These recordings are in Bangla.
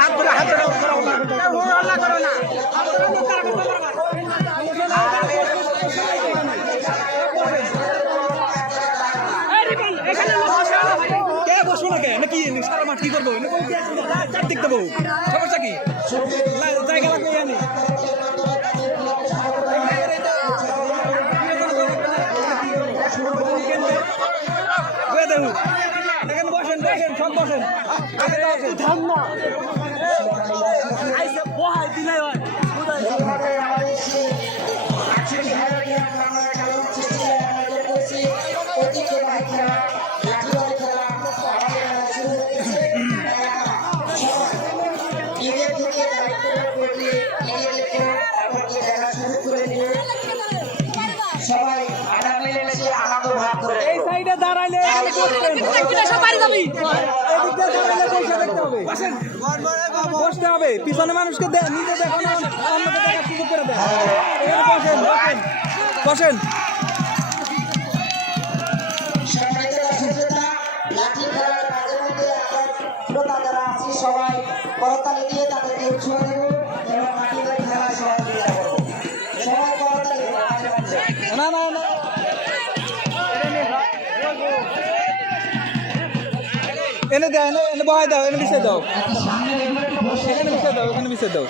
হাত ধরে হাত ধরে করো না বসবো না কে নাকি সারা মাঠ কি করবো চারদিক দেবো সমস্যা কি জায়গা লাগবে জানি বসেন বসেন সব বসেন বহাই দিলে সবাই আনন্দ ভাগ করে এই সাইডে দাঁড়াইলে বসতে হবে পিছনে মানুষকে নিজে দেখানো অন্যকে দেখার সুযোগ করে দেয় বসেন বসেন বসেন লাঠি খেলার মাঝে মধ্যে শ্রোতা যারা আছি সবাই করতালি দিয়ে তাদেরকে উৎসাহ দেবো এবং মাটিদের খেলা সহযোগিতা করবো সবাই করতালি না না না এনে দাও এনে বহাই দাও এনে মিশে দাও এখানে মিশে দাও এখানে মিশে দাও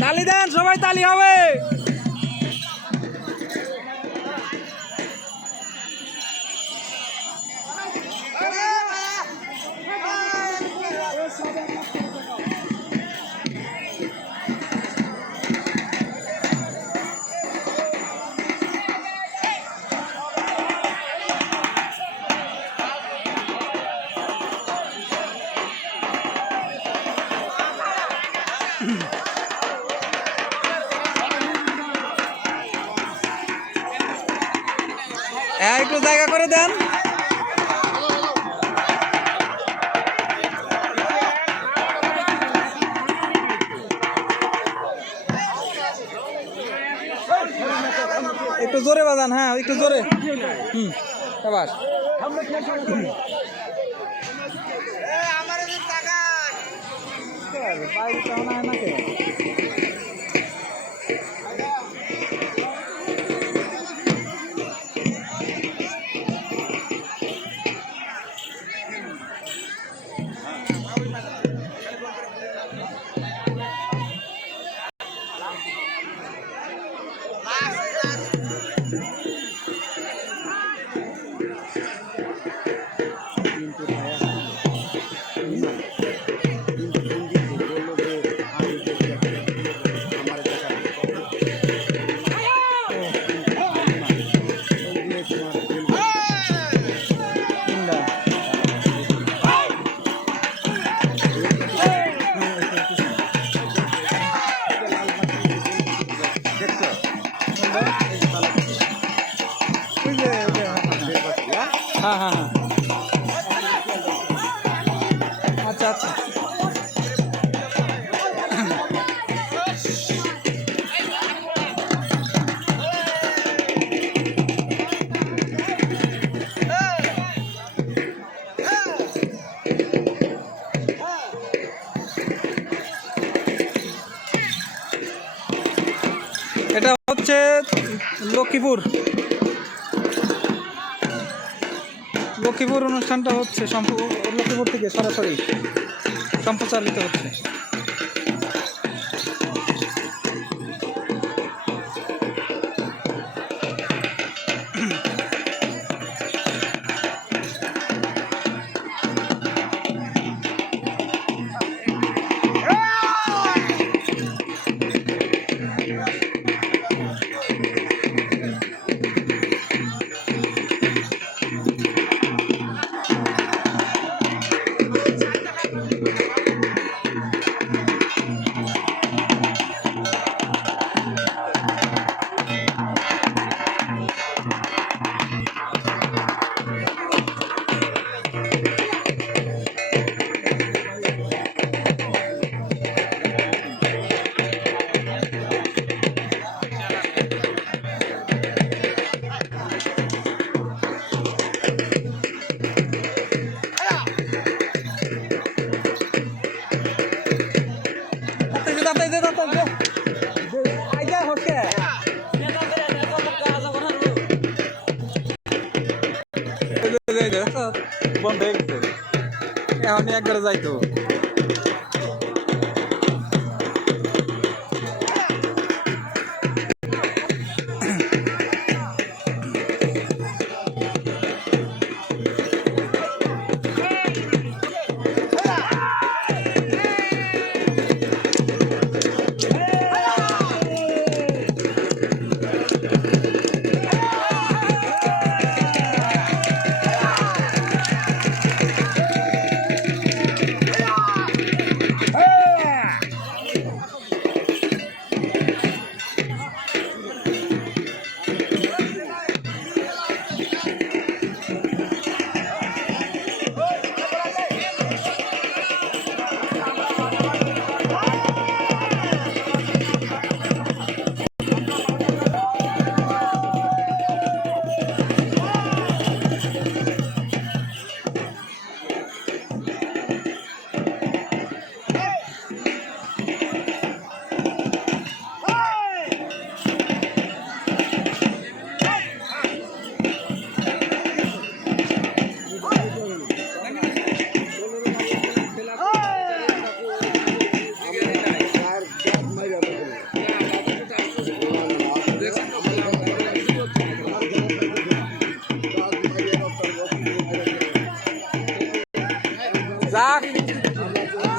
তালি দেন সবাই তালি হবে একটু জায়গা করে দেন। একটু জোরে বাজান, হ্যাঁ একটু জোরে। আবার হ্যাঁ হ্যাঁ হ্যাঁ, আচ্ছা আচ্ছা। এটা হচ্ছে লক্ষ্মীপুর। লক্ষ্মীপুর অনুষ্ঠানটা হচ্ছে লক্ষ্মীপুর থেকে সরাসরি সম্প্রচারিত হচ্ছে। বন্ধ হয়ে গেছে, এখন একবারে যাইতো।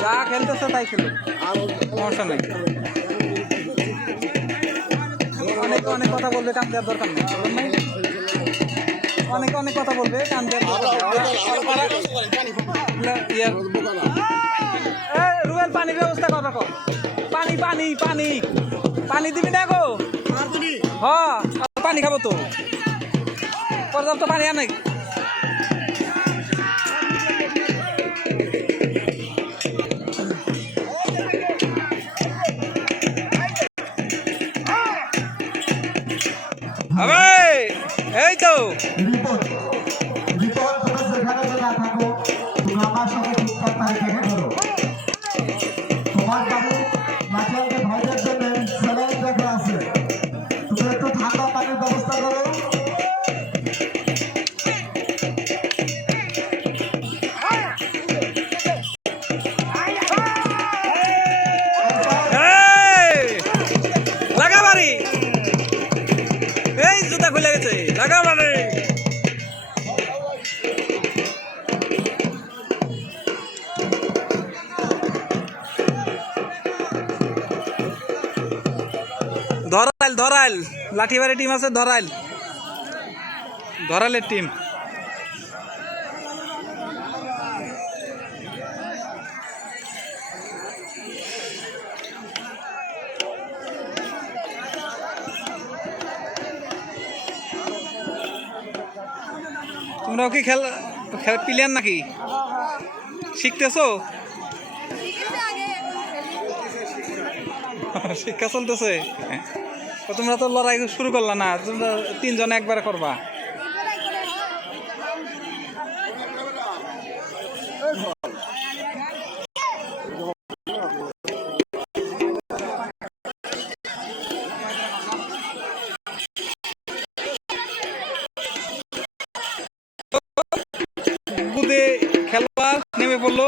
যা খেলতেছে তাই খেলুক, সমস্যা নেই। অনেকে অনেক কথা বলবে, কান দেওয়ার দরকার নেই। অনেকে অনেক কথা বলবে, কান দেওয়ার রুয়েল পানির ব্যবস্থা কথা কর। পানি পানি পানি পানি দিবি না গো? হ্যাঁ পানি খাবো তো। পর্যাপ্ত পানি আনে। এই তো রিপোর্ট রিপোর্ট তুমি যেখানে না থাকো তুমি আমার সাথে ঠিকঠাক তারিখে করো। তোমার বাড়ি মাঝে ভাইদের জন্য স্যালাইন দেখা আছে, তুমি একটু ঠান্ডা পানির ব্যবস্থা করো। লাগা বাড়ি, এই জুতা খুলে গেছে, লাগা বাড়ি। ধরাইল ধরাইল লাঠিবাড়ি টিম আছে, ধরাইল ধরাইলের টিম। তোমরাও কি খেল প্লেয়ার নাকি, শিখতেছো? শিক্ষা চলতেছে। তোমরা তো লড়াই শুরু করলা না, তোমরা তিনজনে একবারে করবা। খেলোয়াড় নেমে পড়লো।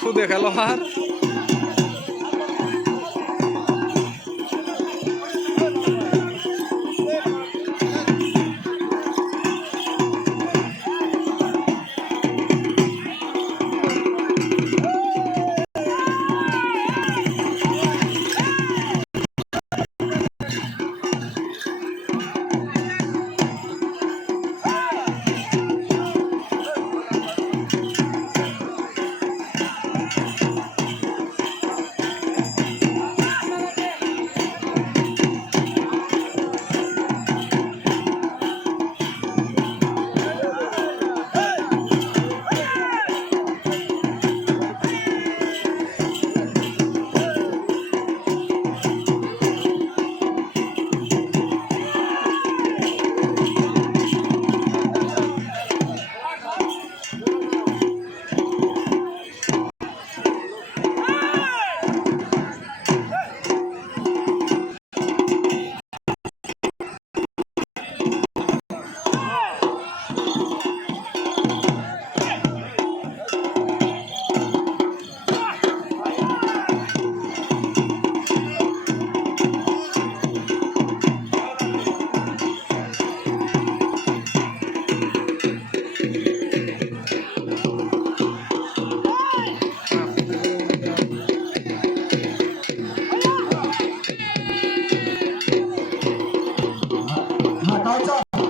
শুধু খেলোয়াড়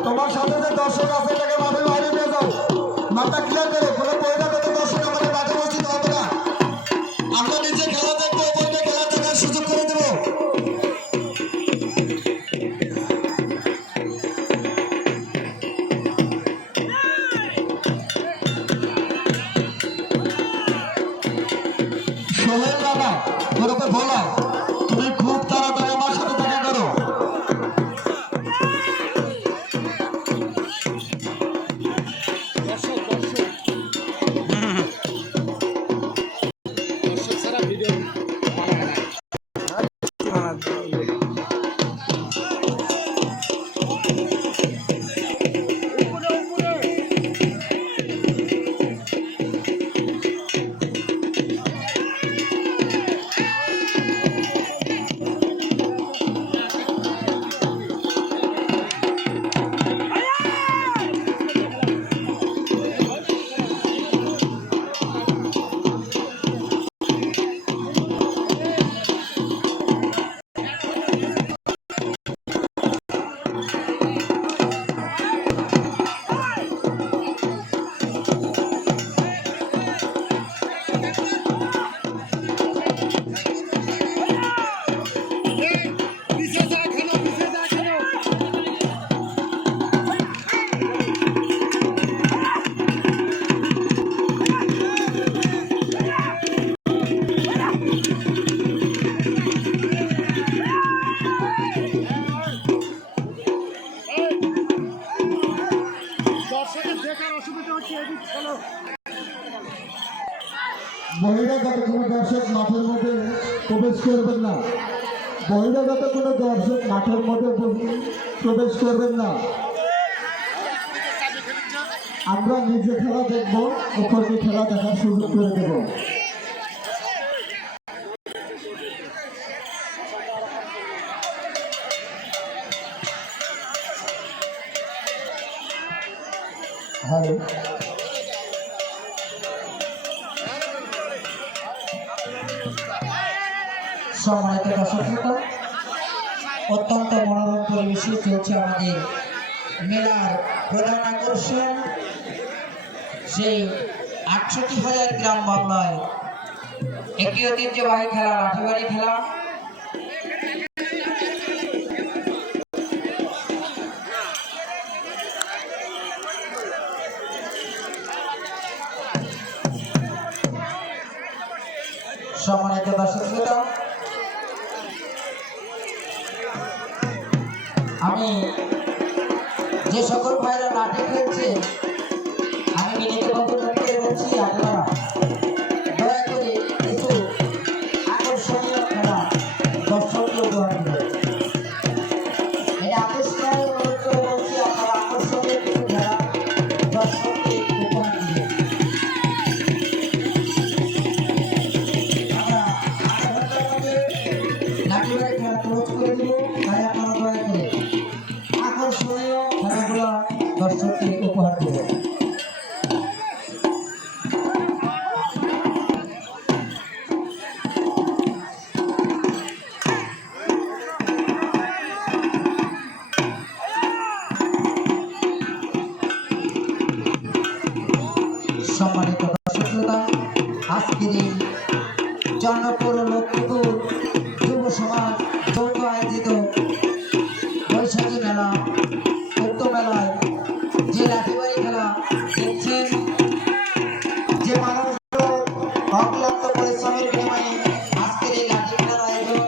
তোমার সাথে যে দর্শক আছে তাকে মাঠের বাইরে নিয়ে যাও, মাঠটা ক্লিয়ার করো। কোনো বহিরাগত দর্শক আমাদের মাঠে উপস্থিত হবে না। আমরা নিচে খেলা দেখবো, ওপরে খেলা দেখার সুযোগ করে দেবো। সোহেল রানা ওরকম বলা, তুমি খুব তাড়াতাড়ি আমার সাথে দেখা করো। বহিরাগত কোনো দর্শক মাঠের মধ্যে প্রবেশ করবেন না। বহিরাগত কোনো দর্শক মাঠের মধ্যে প্রবেশ করবেন না। আমরা নিজে খেলা দেখবো, ওপরকে খেলা দেখার সুযোগ করে দেব। হ্যালো, সম্মানিত দর্শকবৃন্দ, অত্যন্ত মনোরম পরিবেশে চলছে আমাদের মেলার প্রধান আকর্ষণ, সেই ৬৮,০০০ গ্রাম বাংলায় একটি ঐতিহ্যবাহী খেলা, লাঠিবাড়ি খেলা। সম্মানিত দর্শকবৃন্দ, আমি যে সকল ভাইরা লাঠি খেলছে আমি মিনিটে বন্ধু করে বলছি আপনারা দয়া করে কিছু আকর্ষণীয় খেলা দর্শককে উপহার দেবেন। এই আকর্ষণীয় অনুরোধ করে বলছি আপনারা আকর্ষণীয় কিছু খেলা দর্শককে উপহার দেবেন। আমরা আধা ঘন্টার মধ্যে লাঠি বাড়ি খেলা ক্লোজ করে দেবো, তাই আপনারা দয়া করে আকর্ষণীয় খেলাগুলো দর্শককে উপহার দেবেন। সম্মানিত দর্শক শ্রোতা, আজকের এই চন্দ্রপুর লক্ষ্মীপুর যুব সমাজ যৌথ আয়োজিত বৈশাখী মেলা উক্ত মেলায় যে লাঠিবাড়ি খেলা দেখছেন, যে মানুষগুলো অক্লান্ত পরিশ্রমের বিনিময়ে আজকের এই লাঠি খেলার আয়োজন,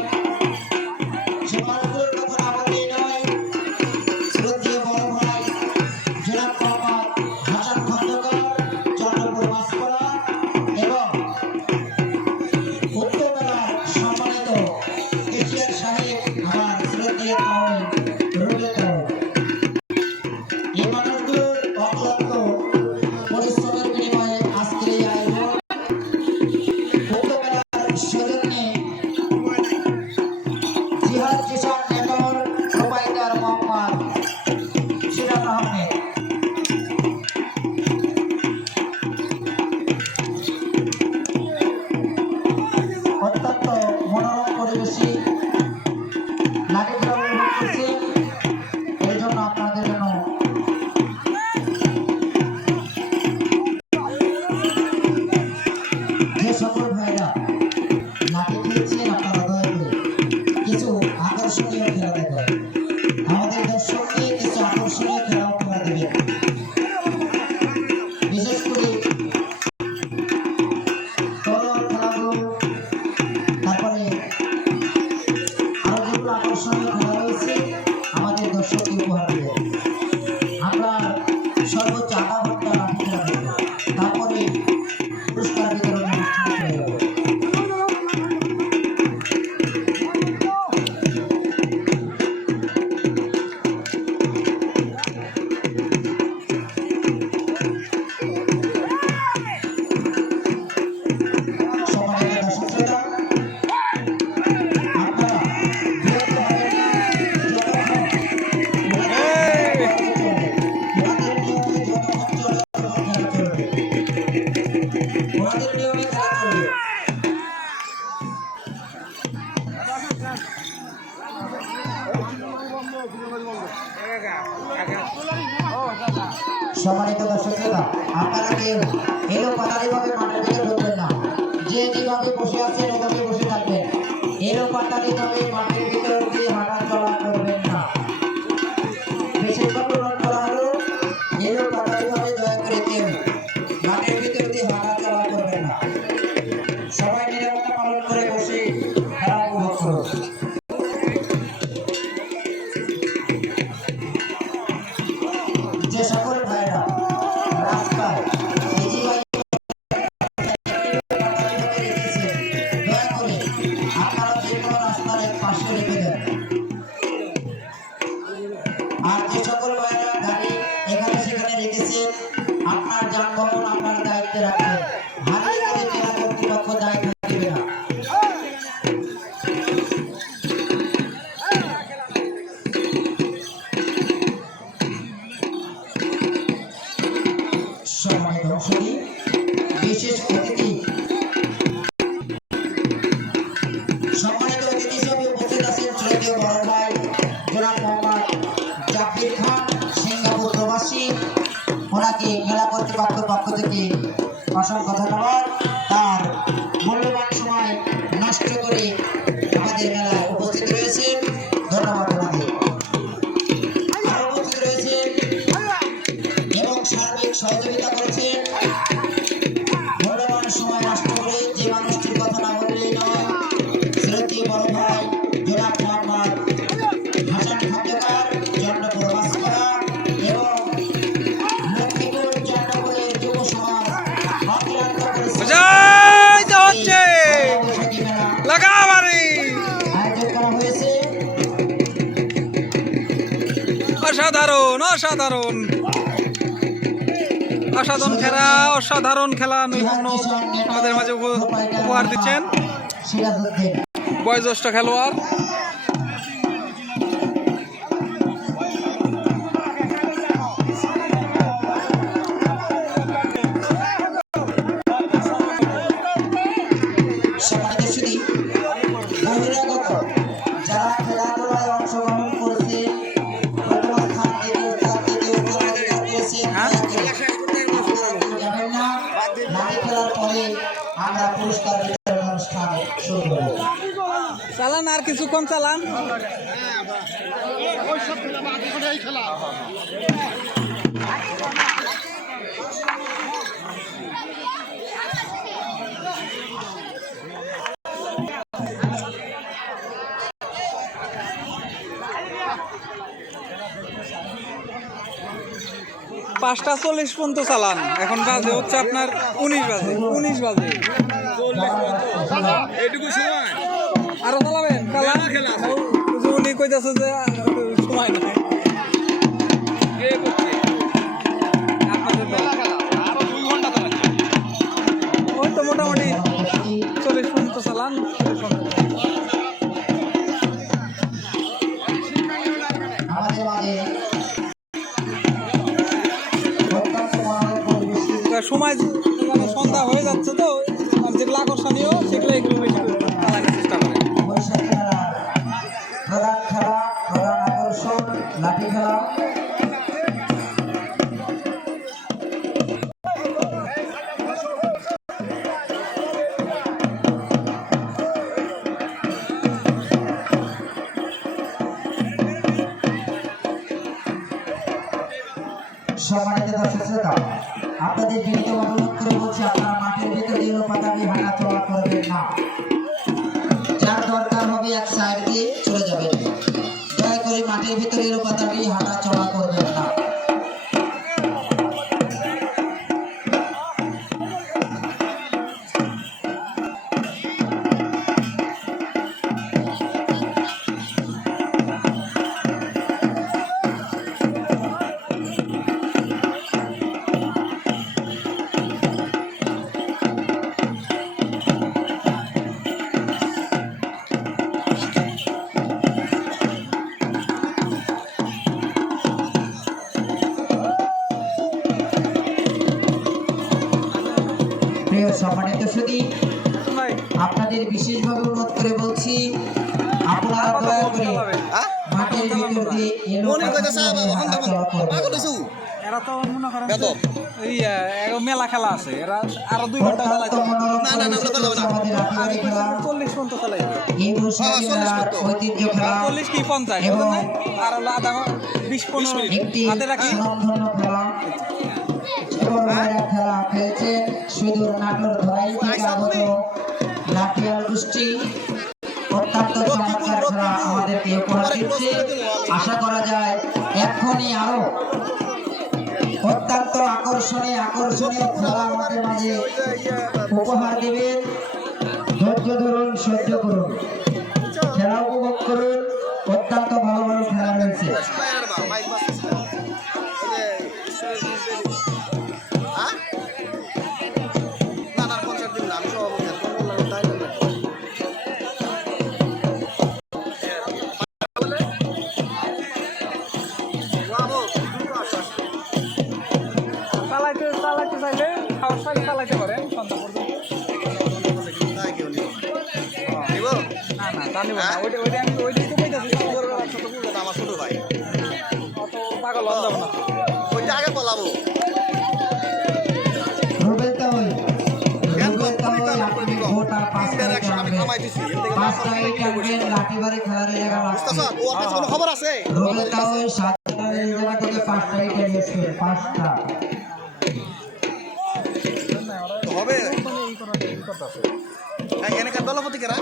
সে মানুষগুলোর কথা না বললেই নয়। শ্রদ্ধেয় বড় ভাই জনাব মোহাম্মদ হাসান খন্দকার, চন্দ্রপুর মাছপাড়া এবং উক্ত মেলার সম্মানিত কেশিয়ার সাহেব আমার শ্রদ্ধেয় তাহলে রুবেল তাহলে। এই মানুষগুলোর অক্লান্ত পরিশ্রমের বিনিময়ে আজকের এই আয়োজন। উক্ত মেলার সৌজন্যে জিহাদ কিষান নেটওয়ার্ক প্রোপাইটার মোহাম্মদ সিরাজ আহমেদ, অত্যন্ত মনোরম পরিবেশে লাঠি খেলা উপভোগ করছে। এই জন্য আপনাদের জন্য যে সকল ভাইরা লাঠি খেলছেন আপনারা দয়া করে কিছু আকর্ষণীয় খেলা দেখেন, আমাদের দর্শককে কিছু আকর্ষণীয় খেলা উপহার দেবেন। বিশেষ করে তলোয়ার খেলাগুলো, তারপরে আরো যেগুলো আকর্ষণীয় খেলা রয়েছে আমাদের দর্শককে উপহার দেবেন। আমরা সর্বোচ্চ আধা ঘন্টা লাঠি খেলা দেখব, তারপরে পুরস্কার বিতরণ অনুষ্ঠান হয়ে যাবে। সম্মানিত দর্শক শ্রোতা, আপনারা বিরক্ত হবেন না, যতক্ষণ ওনাদের নিয়মে যতক্ষণ চলে ততক্ষণ খেলা চলবে। ওনাদের নিয়মে খেলা চলবে। সম্মানিত দর্শক শ্রোতা, আপনারা কেউ এলো পাতারিভাবে মাঠের ভিতরে ঢুকবেন না। যে যেভাবে বসে আছেন ওভাবে বসে থাকবেন। এলো পাতারিভাবে মাঠের ভিতর দিয়ে হাঁটা চলা করবেন না। বিশেষভাবে অনুরোধ করা হলো এলো পাতারিভাবে দয়া করে কেউ মাঠের ভিতর দিয়ে হাঁটা চলা করবেন না। সবাই নিরাপত্তা পালন করে বসে খেলা উপভোগ করুন। যে সকল ভাইরা রাস্তায় নিজে রেখেছেন, দয়া করে আপনারা যে কোনো রাস্তার এক পাশে রেখে দেন। আর যে সকল ভাইরা গাড়ি এখানে সেখানে রেখেছেন, আপনার যানবাহন আপনার দায়িত্বে রাখবেন। হারিয়ে গেলে জেলা কর্তৃপক্ষ দায়িত্ব দেবে না। সম্মানিত দর্শক, বিশেষ অতিথি সম্মানিত অতিথি হিসেবে উপস্থিত আছেন শ্রদ্ধেয় বড় ভাই জনাব মোহাম্মদ জাকির খান, সিঙ্গাপুর প্রবাসী। ওনাকে মেলা কর্তৃপক্ষের পক্ষ থেকে অসংখ্য ধন্যবাদ। তার মূল্যবান সময় নষ্ট করে আমাদের মেলায় উপস্থিত রয়েছেন, ধন্যবাদ ওনাকে। আরো উপস্থিত রয়েছেন এবং সার্বিক সহযোগিতা করেছেন। মূল্যবান সময় নষ্ট করে যে মানুষটির কথা না বললেই নয়, শ্রদ্ধেয় বড় ভাই জনাব মোহাম্মদ হাসান খন্দকার, অসাধারণ অসাধারণ খেলা, অসাধারণ খেলা নৈপুণ্য আমাদের মাঝে উপহার দিচ্ছেন সিরাজউদ্দিন। বয়োজ্যেষ্ঠ খেলোয়াড়। সম্মানিত সুধী, বহিরাগত যারা খেলাধুলায় অংশগ্রহণ করেছে, প্রথম স্থান, দ্বিতীয় স্থান, তৃতীয় স্থান অধিকার করেছেন, যাবেন না। লাঠি খেলার পরে আমরা পুরস্কার বিতরণ অনুষ্ঠান শুরু করব। চালান আর কিছুক্ষণ চালান। পাঁচটা 40 পর্যন্ত চালান। এখন বাজে হচ্ছে আপনার 19 বাজে। এইটুকু সময় আরো চালাবেন চালান। উনি কইতাছে যে সময় নাই। আপনাদের দল। আরো 2 ঘন্টা চালাচ্ছে। ওই তো মোটামুটি 40 পর্যন্ত চালান। আমাদের মাঝে অত্যন্ত মনোরম পরিবেশে সময় মানে সন্ধ্যা হয়ে যাচ্ছে তো, আর যেগুলো আকর্ষণীয় সেগুলো একটু বেশি করে চালানোর চেষ্টা করে। বৈশাখী মেলার প্রধান খেলা, প্রধান আকর্ষণ লাঠি খেলা। সম্মানিত দর্শক শ্রোতা, আপনাদের বিনীতভাবে অনুরোধ করে বলছি, আপনারা মাঠের ভিতরে এলো পাতাবি হাঁটা চলা করবেন না। যার দরকার হবে এক সাইড দিয়ে চলে যাবেন। দয়া করে মাঠের ভিতরে এলো পাতাবি হাঁটা চলা করবেন না। প্রিয় সম্মানিত সুধী, ভাই আপনাদের বিশেষভাবে অনুরোধ করে বলছি, আপনারা দয়া করে মাঠের ভিতর দিয়ে এলো পাতাবি হাঁটা চলা করবেন না। এরা তো মনে করেন যে এই মেলা খেলা আছে, এরা আরো 2 ঘন্টা অত্যন্ত চালাইতে মনোরম পরিবেশে চলছে আমাদের লাঠিবাড়ি খেলা। 40 পর্যন্ত চালাইবে। এই বৈশাখী মেলার ঐতিহ্য খেলা 40 কি 50 এবং বুঝলেন না? আর হলো আধা 20-15 মিনিট একটি হাতে রাখি। সুনামধন্য খেলা। ছোট ভাইরা খেলা খেলছেন সুদূর নাটোর ধরাই থেকে আগত লাঠিয়াল গোষ্ঠী। অত্যন্ত চমৎকার খেলা আমাদেরকে উপহার দিচ্ছে। আশা করা যায় এখনই আরো অত্যন্ত আকর্ষণীয় খেলা আমাদের মাঝে উপহার দেবেন। ধৈর্য ধরুন, সহ্য করুন, খেলা উপভোগ করুন। অত্যন্ত ভালো ভালো খেলা রয়েছে। চালাইতে চাইলে খাওয়ার চাইলে চালাইতে পারেন সন্ধ্যা পর্যন্ত। না না জানিব না, ওইটা আমি ওইটা তো কইতাছি আমার ছোট ভাই অত পাগল হন যাব না। ওইটা আগে বলাবো রুবেল তাওই আপনি গোটা 5টা আমি কামাই দিছি লাঠিবাড়ি খেলার জায়গা বুঝতেছ ও আপনার কোনো খবর আছে রুবেল তাওই 7টা জায়গা থেকে 5টা ইটা নিয়েছে। 5টা তো হবে এখানে কার দলপতি কেরা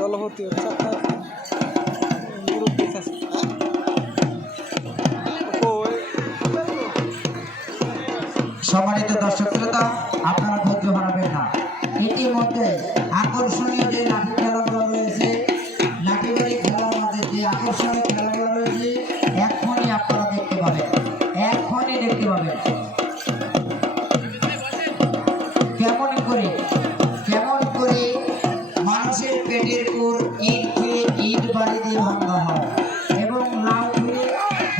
দলপতি হচ্ছে আপনার মুরব্বী আছে। সম্মানিত দর্শক শ্রোতা, আপনারা ধৈর্য হারাবেন না। ইতিমধ্যে আকর্ষণীয় যে লাঠি খেলাগুলো রয়েছে, লাঠিবাড়ি খেলার মধ্যে যে আকর্ষণীয় খেলাগুলো রয়েছে, এখনই আপনারা পেটের পুর ইট দিয়ে ইট বাড়ি দিয়ে ভাঙা হয় এবং লাউ দিয়ে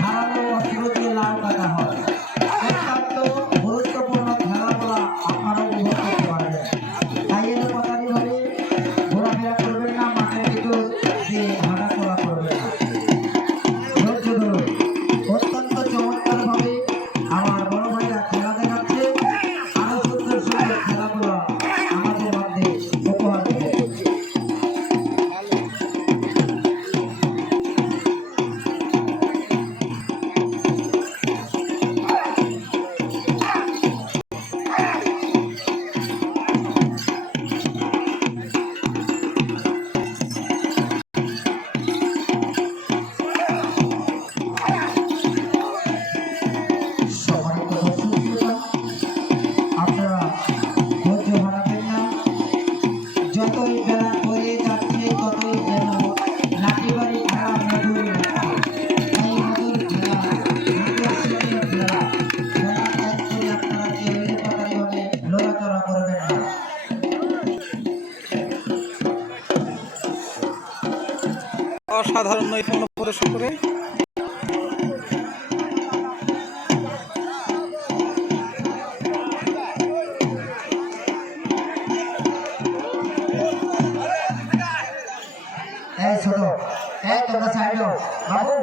ধারালো অস্ত্র দিয়ে লাউ কাটা হয়। অত্যন্ত গুরুত্বপূর্ণ খেলাধুলা আপনারা উপভোগ করতে পারবেন। তাই এর কথাটি হলে ঘোরাফেরা করবেন না, মাঠের ভিতর দিয়ে হাঁটাচলা করবেন না। ধৈর্য ধরুন। অত্যন্ত চমৎকার ভাবে আমার বড় ভাইরা খেলা দেখাচ্ছে। আরো সুন্দর সুন্দর খেলাধুলা আমাদের মধ্যে উপহার দেবে। সম্মানিত দর্শকবৃন্দ, আপনারা ধৈর্য হারাবেন না। যতই বেলা গড়িয়ে যাচ্ছে ততই যেন লাঠিবাড়ি খেলা মধুর লাগছে। এই মধুর খেলা আকর্ষণীয় খেলা। খেলা ত্যাগ করে আপনারা কেউ এলোপাতাড়িভাবে লড়াচড়া করবেন না। অসাধারণ নৈপুণ্য প্রদর্শন করে এই ছোট, এই তোমরা সাইড হও বাবু।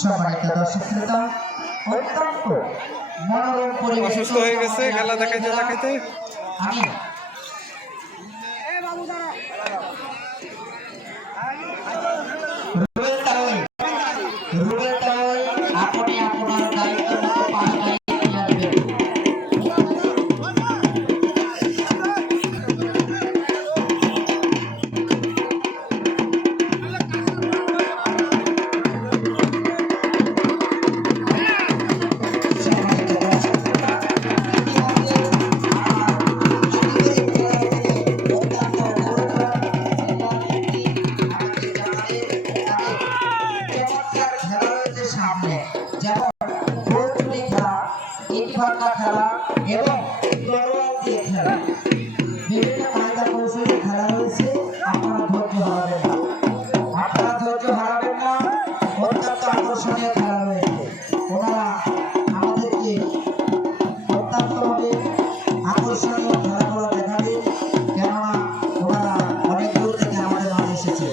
সম্মানিত দর্শক শ্রোতা, অত্যন্ত মনোরম পরিবেশ। অসুস্থ হয়ে গেছে খেলা দেখাইতে দেখাইতে। আমি রুবেল তাই আপনি আপনার দায়িত্ব মতো পাঁচটায় আসবেন। সম্মানিত দর্শক শ্রোতা, ইতিমধ্যে খেলা এবং তলোয়ার দিয়ে খেলা, বিভিন্ন কায়দা কৌশলে খেলা রয়েছে। আপনারা ধৈর্য হারাবেন না, আপনারা ধৈর্য হারাবেন না। অত্যন্ত আকর্ষণীয় খেলা রয়েছে। ওনারা আমাদেরকে অত্যন্তভাবে আকর্ষণীয় খেলাগুলো দেখাবে, কেননা ওনারা অনেক দূর থেকে আমাদের মাঝে এসেছে।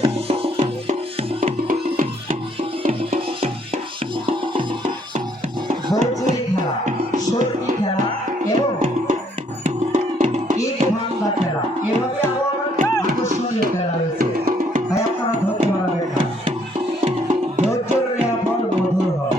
হইচই খেলা, সর্দি খেলা এবং ইট ভাঙা খেলা, এভাবে আরো আকর্ষণীয় খেলা রয়েছে। তাই আপনারা ধৈর্য হারাবেন না, ধৈর্যের ফল মধুর হয়।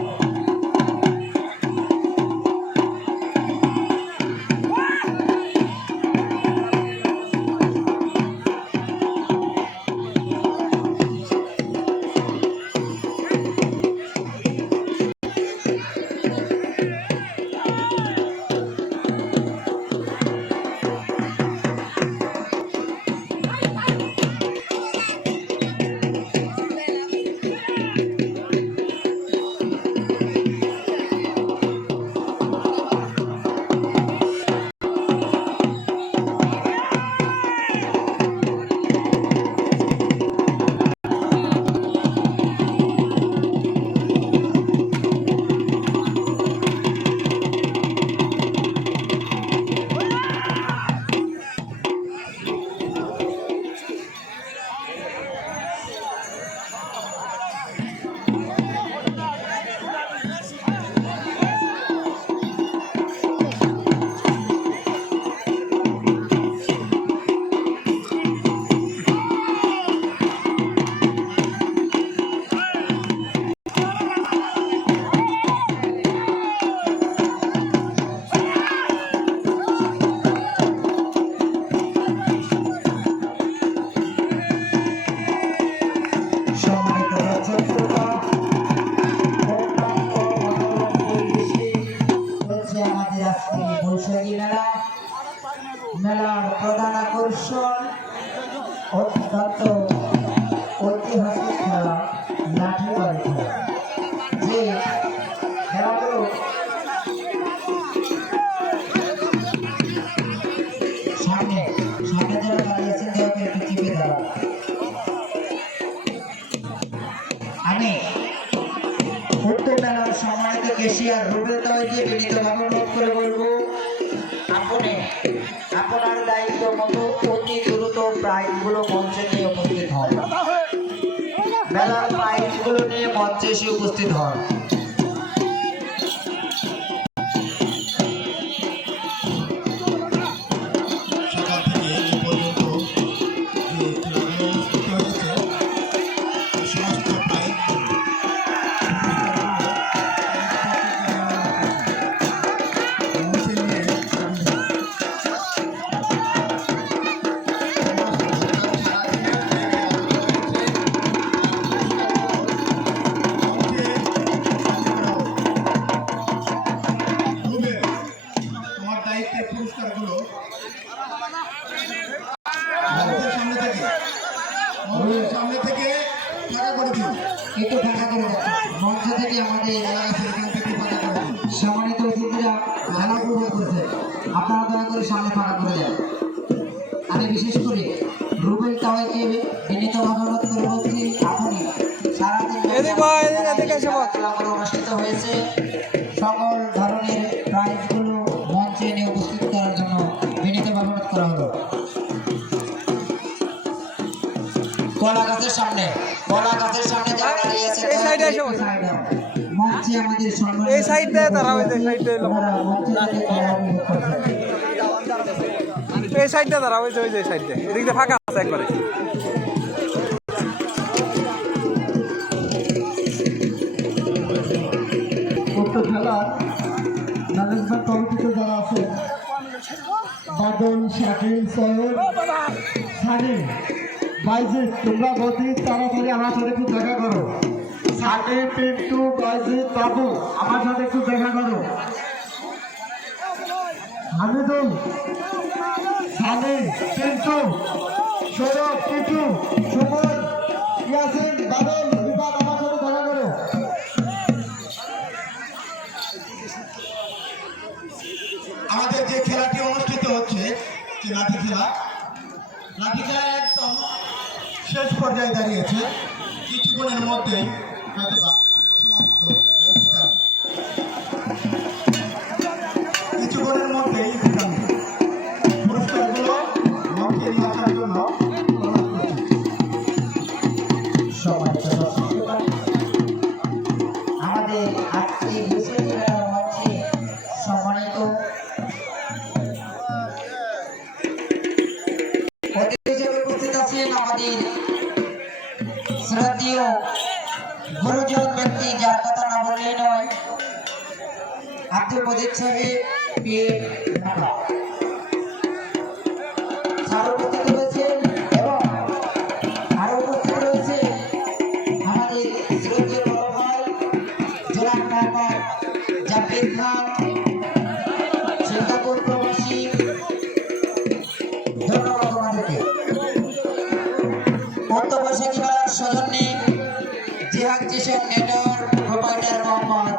আকর্ষণ অত্যন্ত ঐতিহাসিক খেলা লাঠি বাড়ি খেলা, যে খেলাগুলো সামনে সামনে যারা দাঁড়িয়েছেন দয়া করে একটু চিপে দাঁড়ান। আমি উত্তর মেলার সম্মানিত কেশিয়ার রুবেল দলকে বিনীতভাবে অনুরোধ করে বলবো, আপনি আপনার দায়িত্ব মতো অতি দ্রুত প্রাইজগুলো মঞ্চে নিয়ে উপস্থিত হন। মেলার প্রাইজগুলো নিয়ে মঞ্চে এসে উপস্থিত হন। সকাল থেকে এই পর্যন্ত যে খেলাগুলো অনুষ্ঠিত হয়েছে সমস্ত প্রাইজ তোমার দায়িত্বের পুরস্কারগুলো সামনে থেকে ফাঁকা করে দিন। একটু ফাঁকা করে দেন। মঞ্চ থেকে আমাদের এখান থেকে ফাঁকা করে দিন। সম্মানিত অতিথিরা খেলা উপভোগ করছে, আপনারা দয়া করে সামনে ফাঁকা করে দেন। আমি বিশেষ করে রুবেল টাওয়াইকে বিনীতভাবে অনুরোধ করে বলছি, আপনি সারাদিন এদিকে আয়, এদিকে এসে বস। খেলাগুলো অনুষ্ঠিত হয়েছে, সকল ধরনের প্রাইজগুলো মঞ্চে এনে উপস্থিত করার জন্য বিনীতভাবে অনুরোধ করা হলো। কলা গাছের সামনে যারা দাঁড়িয়ে আছে এই সাইডে এসে বস। মঞ্চে আমাদের সম্মান এই সাইড দিয়ে দাঁড়াও, এই সাইড দিয়ে এলো। এই সাইড দিয়ে দাঁড়াও, ওই যে সাইড দিয়ে, এদিক দিয়ে ফাঁকা আছে একবারে। উক্ত খেলার ম্যানেজমেন্ট কমিটিতে যারা আছে, বাদল, শাকিল, সৈয়দ, সানি, বাইজিৎ, তোমরা অতি তাড়াতাড়ি আমার সাথে একটু দেখা করো। সানি, পিন্টু, বাইজিৎ, বাবু আমার সাথে একটু দেখা করো। হামিদুল, সানি, পিন্টু, সৌরভ, টিটু, সুমন, ইয়াসিন, বাদল, রিফাত আমার সাথে দেখা করো। আমাদের যে খেলাটি অনুষ্ঠিত হচ্ছে, যে লাঠি খেলা একদম শেষ পর্যায়ে দাঁড়িয়েছে। কিছুক্ষণের মধ্যেই হয়তোবা সমাপ্ত হয়ে যাবে। কিছুক্ষণের মধ্যেই পুরস্কারগুলো মঞ্চে নিয়ে আসার জন্য অনুরোধ করছি। আমাদের আজকে বিশেষ খেলার মঞ্চে সম্মানিত অতিথি হিসেবে উপস্থিত আছেন আমাদের শ্রদ্ধেয় গুরুজন ব্যক্তি, যার কথা না বললেই নয়, আব্দুল মজিদ সাহেব স্যার উপস্থিত রয়েছেন এবং আরো উপস্থিত রয়েছে আমাদের শ্রদ্ধেয় বড় ভাই জনাব মোহাম্মদ জাকির খান, সিঙ্গাপুর প্রবাসী। ধন্যবাদ আমাদেরকে। অন্তর্বর্ষী মেলার সৌজন্যে জিহাদ জিসেন নেটওয়ার্ক প্রোপাইটার মোহাম্মদ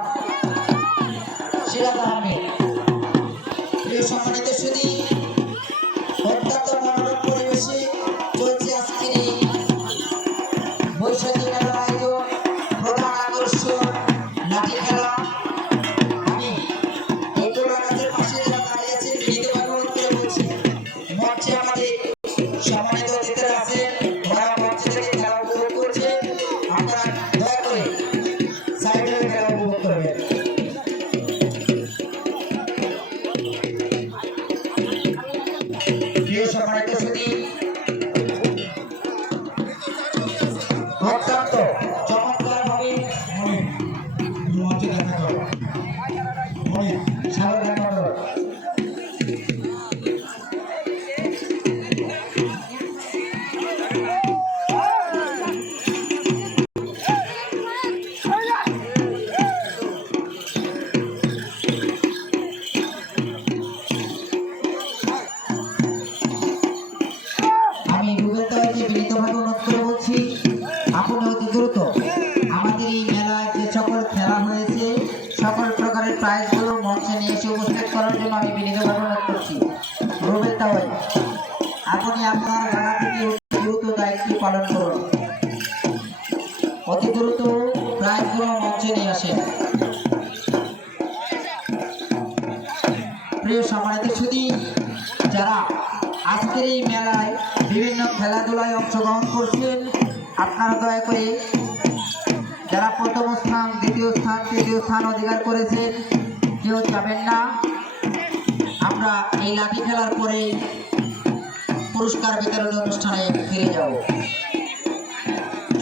সিরাজ আহমেদ। প্রিয় সম্মানিত সুধী, অত্যন্ত মনোরম পরিবেশে চলছে আজকের এই বৈশাখী মেলার আয়োজন। প্রধান আকর্ষণ লাঠি খেলা। আমি এই গোলা গাছের পাশে যারা দাঁড়িয়ে আছেন বিনীতভাবে অনুরোধ করে বলছি, মঞ্চে আমাদের সম্মানিত অতিথিরা আছেন, যারা মঞ্চ থেকে খেলা উপভোগ করছে, আপনারা দয়া করে সাইডে খেলা উপভোগ করবেন। প্রিয় সম্মানিত সুধী, অত্যন্ত চমৎকার ভাবে মঞ্চে দেখা করো। সাধারণ অনুরোধ। জায়গা থেকে দ্রুত দায়িত্ব পালন করুন। অতি দ্রুত প্রাইজগুলো মঞ্চে নিয়ে আসেন। প্রিয় সম্মানিত সুধী, যারা আজকের এই মেলায় বিভিন্ন খেলাধুলায় অংশগ্রহণ করছেন, আপনারা দয়া করে যারা প্রথম স্থান, দ্বিতীয় স্থান, তৃতীয় স্থান অধিকার করেছেন কেউ যাবেন না। আমরা এই লাঠি খেলার পরে পুরস্কার বিতরণ অনুষ্ঠানে ফিরে যাব।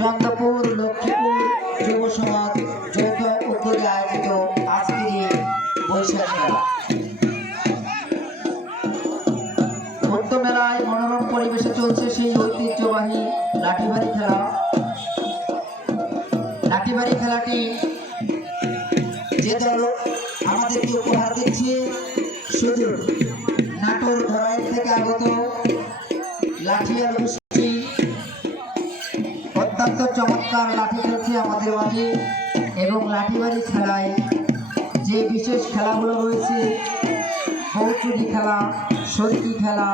চন্দ্রপুর লক্ষ্মীপুর যুব সমাজ যৌথ উদ্যোগে আয়োজিত আজকের এই বৈশাখ মেলা। উক্ত মেলায় মনোরম পরিবেশে চলছে সেই ঐতিহ্যবাহী লাঠিবাড়ি খেলা। লাঠিবাড়ি খেলাটি যে দল আমাদেরকে উপহার দিচ্ছে শুধু নাটোর ধরাইল থেকে আগত লাঠিয়াল গোষ্ঠী অত্যন্ত চমৎকার লাঠি খেলছে আমাদের মাঝে। এবং লাঠিবাড়ি খেলায় যে বিশেষ খেলাগুলো রয়েছে, বৌচুরি খেলা, সরকি খেলা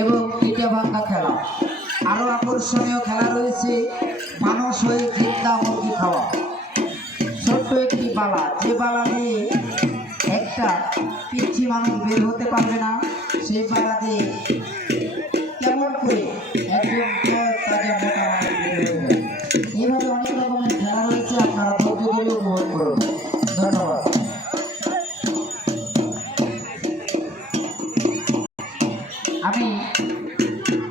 এবং ইটা ভাঙ্গা খেলা, আরও আকর্ষণীয় খেলা রয়েছে মানুষ হয়ে জিন্দা মুরগি খাওয়া। ছোট্ট একটি বালা, যে বালা দিয়ে একটা পিচ্ছি মানুষ বের হতে পারবে না, সেই বালা দিয়ে কেমন করে একজন তাজা মোটা মানুষ বের হয়ে যায়। এইভাবে অনেক রকমের খেলা রয়েছে, আপনারা ধৈর্য ধরে উপভোগ করুন। ধন্যবাদ। আমি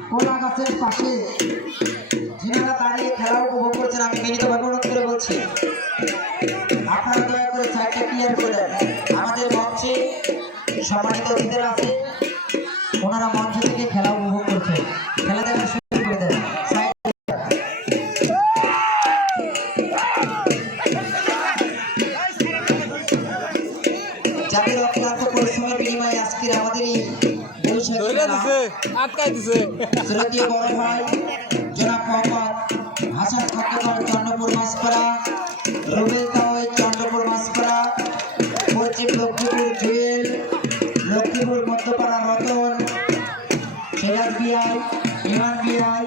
কোলা গাছের পাশে যিনারা দাঁড়িয়ে খেলা উপভোগ করছেন, আমি বিনীতভাবে অনুরোধ করে বলছি আপনারা দয়া করে সাইডটা ক্লিয়ার করে দেন। আমাদের মঞ্চে সম্মানিত অতিথিরা আছে, ওনারা মঞ্চ থেকে খেলা উপভোগ করছেন, খেলা দেখা শুরু করে দেন। যাদের অক্লান্ত পরিশ্রমের বিনিময়ে আজকের আমাদের এই আটকাই দিছে। শ্রদ্ধেয় বড় ভাই জনাব মোহাম্মদ হাসান খন্দকার চন্দ্রপুর মাছপাড়া, রুবেল তাওয়াই চন্দ্রপুর মাছপাড়া, পশ্চিম লক্ষ্মীপুর জুয়েল, লক্ষ্মীপুর মধ্যপাড়া রতন, সিরাজ বিআই, ইমান বিআই,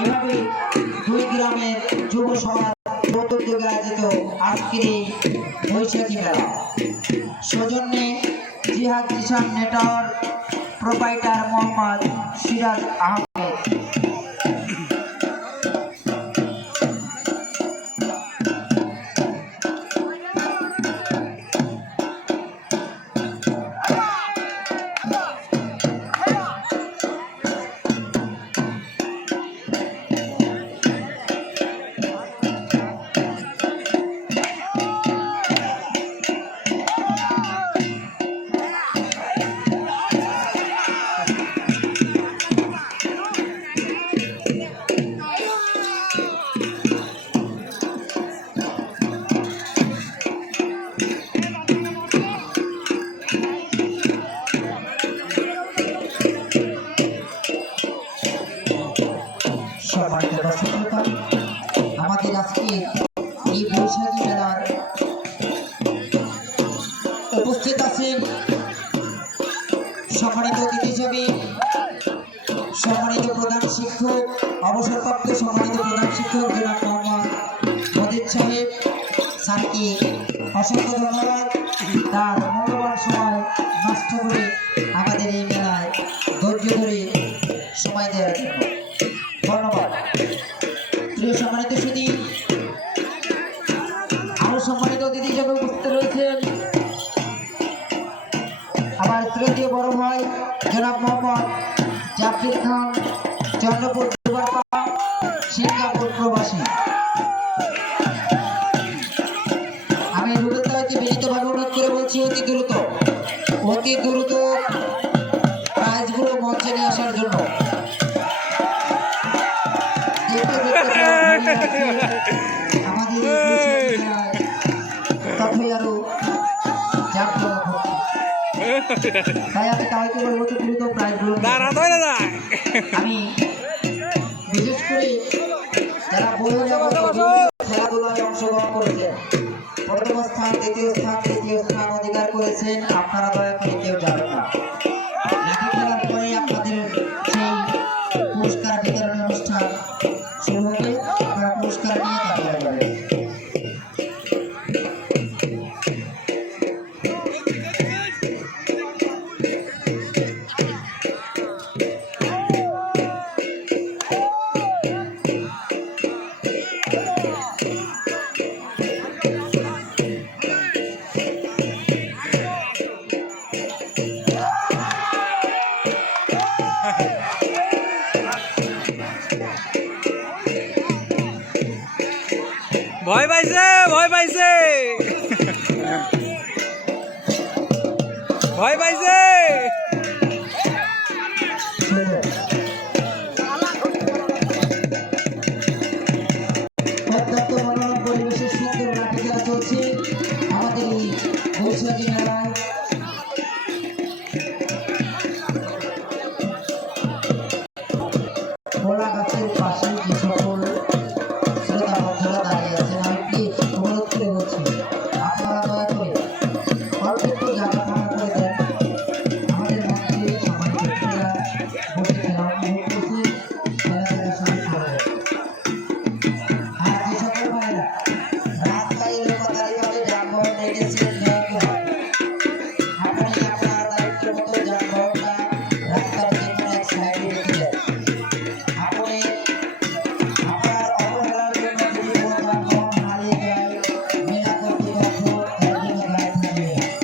এভাবে দুই গ্রামের যুব সমাজ উদ্যোগে আয়োজিত আজকের এই বৈশাখী মেলা। সৌজন্যে জিহাদ জিসান নেটওয়ার্ক প্রোপাইটার মোহাম্মদ সিরাজ আহমেদ। আমাদের আজকে এই বৈশাখী মেলার উপস্থিত আছেন সম্মানিত অতিথি হিসেবে সম্মানিত প্রধান শিক্ষক, অবসরপ্রাপ্ত সম্মানিত প্রধান শিক্ষক জনাব মোহাম্মদ মজিদ সাহেব স্যারকে অসংখ্য ধন্যবাদ। তার মূল্যবান সময় নষ্ট করে আমাদের এই মেলায় ধৈর্য ধরে সময় দেওয়ার জন্য ধন্যবাদ। প্রিয় সম্মানিত সুধী, আরো সম্মানিত অতিথি হিসেবে উপস্থিত রয়েছেন আমার শ্রদ্ধেয় বড় ভাই জনাব মোহাম্মদ জাফর খান চন্দ্রপুর সিঙ্গাপুর প্রবাসী। আমি রুবেল তাওয়াইকে বিনীতভাবে অনুরোধ করে বলছি অতি দ্রুত প্রাইজগুলো মঞ্চে নিয়ে আসার জন্য। আমাদের আরো তাই আমি তাওয়াইকে বলবো অতি দ্রুত প্রাইজগুলো। আমি বিশেষ করে যারা খেলাধুলায় অংশগ্রহণ করেছেন, প্রথম স্থান, দ্বিতীয় স্থান, তৃতীয় স্থান অধিকার করেছেন, আপনারা দয়া করে কেউ যাবেন না। লাঠি খেলার পরে আপনাদের সেই ভয় পাইছে ভয় পাইছে ভয় পাইছে অত্যন্ত মনোরম পরিবেশে সুন্দর লাঠি খেলা চলছে আমাদের এই বৈশাখী মেলায়। কলা গাছের পাশে যে সকল শ্রোতা বন্ধুরা দাঁড়িয়ে আছেন আমি প্লিজ অনুরোধ করে বলছি আপনারা দয়া করে অল্প একটু জায়গা ফাঁকা করে দেন। আমাদের মধ্যে সবাই ব্যক্তিরা বসে খেলা উপভোগ করছে, খেলাধুলার সঙ্গে থাকবে। আর যে সকল ভাইরা রাস্তায় এরকম দাঁড়িয়ে যানবাহন রেখেছিলেন দয়া করে আপনি আপনার দায়িত্ব মতো যানবাহনটা রাস্তার যে কোনো এক সাইডে রেখে দেন। আপনি আপনার অবহেলার জন্য যদি কোনো যানবাহন হারিয়ে যায় মেলা কর্তৃপক্ষ এর জন্য দায়ী থাকবে না।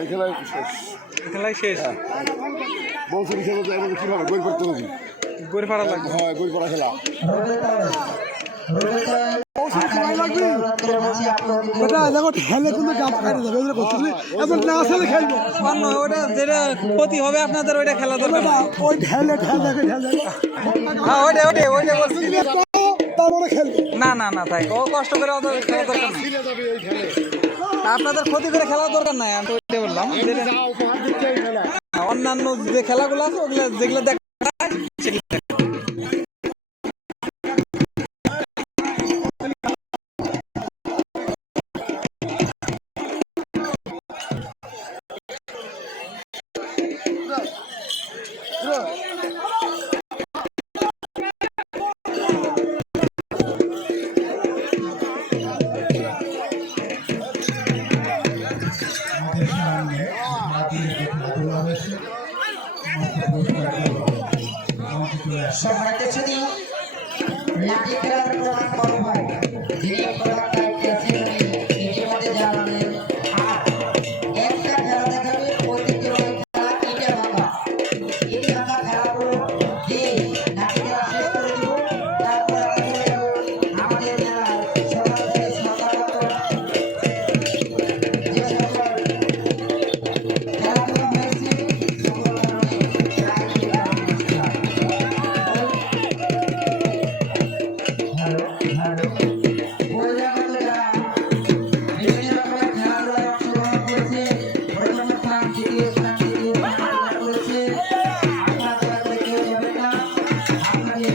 এই খেলায় শেষ খেলাই শেষ বলছেন খেলা তো এবার কীভাবে গোল করতে হবে গড়ে ফাড়া লাগবে হ্যাঁ গোল করা খেলা দেখো ঠেলে কিন্তু গাছ কাটে যাবে এগুলো করতে এখন না আসলে খেলবো অন্য ওটা যেটা ক্ষতি হবে আপনাদের ওইটা খেলা দরকার নাই। ওই ঠেলে ঠেলে ঠেলে হ্যাঁ ওইটা ওইটা ওইটা বলছি তারপরে খেলবো না না না তাই ও কষ্ট করে অত খেলা দরকার নাই আপনাদের ক্ষতি করে খেলা দরকার নাই আমি তো ওইটাই বললাম যেটা অন্যান্য যে খেলাগুলো আছে ওগুলো যেগুলো দেখা যায়, সেগুলো দেখা। আমাদের সামনে আমাদের যে খেলাধুলা হয়েছে সম্মানিত সুধী লাঠি খেলার প্রধান বড় ভাই যিনি প্রধান দায়িত্বে আছেন উনি ইতিমধ্যে জানালেন। আর একটা খেলা দেখাবে ঐতিহ্যবাহী খেলা ইটা ভাঙা। ইট ভাঙা খেলাগুলো দিয়ে লাঠি খেলা শেষ করে দিব। তারপর আমাদের মেলায় সকাল থেকে সন্ধ্যাগত যে সকল খেলাধুলা হয়েছে সকল ধরনের প্রাইজ বিতরণ অনুষ্ঠান। বহিরাগত যারা বিভিন্ন রকমের খেলাধুলায় অংশগ্রহণ করেছে, প্রথম স্থান, দ্বিতীয় স্থান, তৃতীয় স্থান অধিকার করেছে, আপনারা দয়া করে কেউ যাবেন না। আপনাদের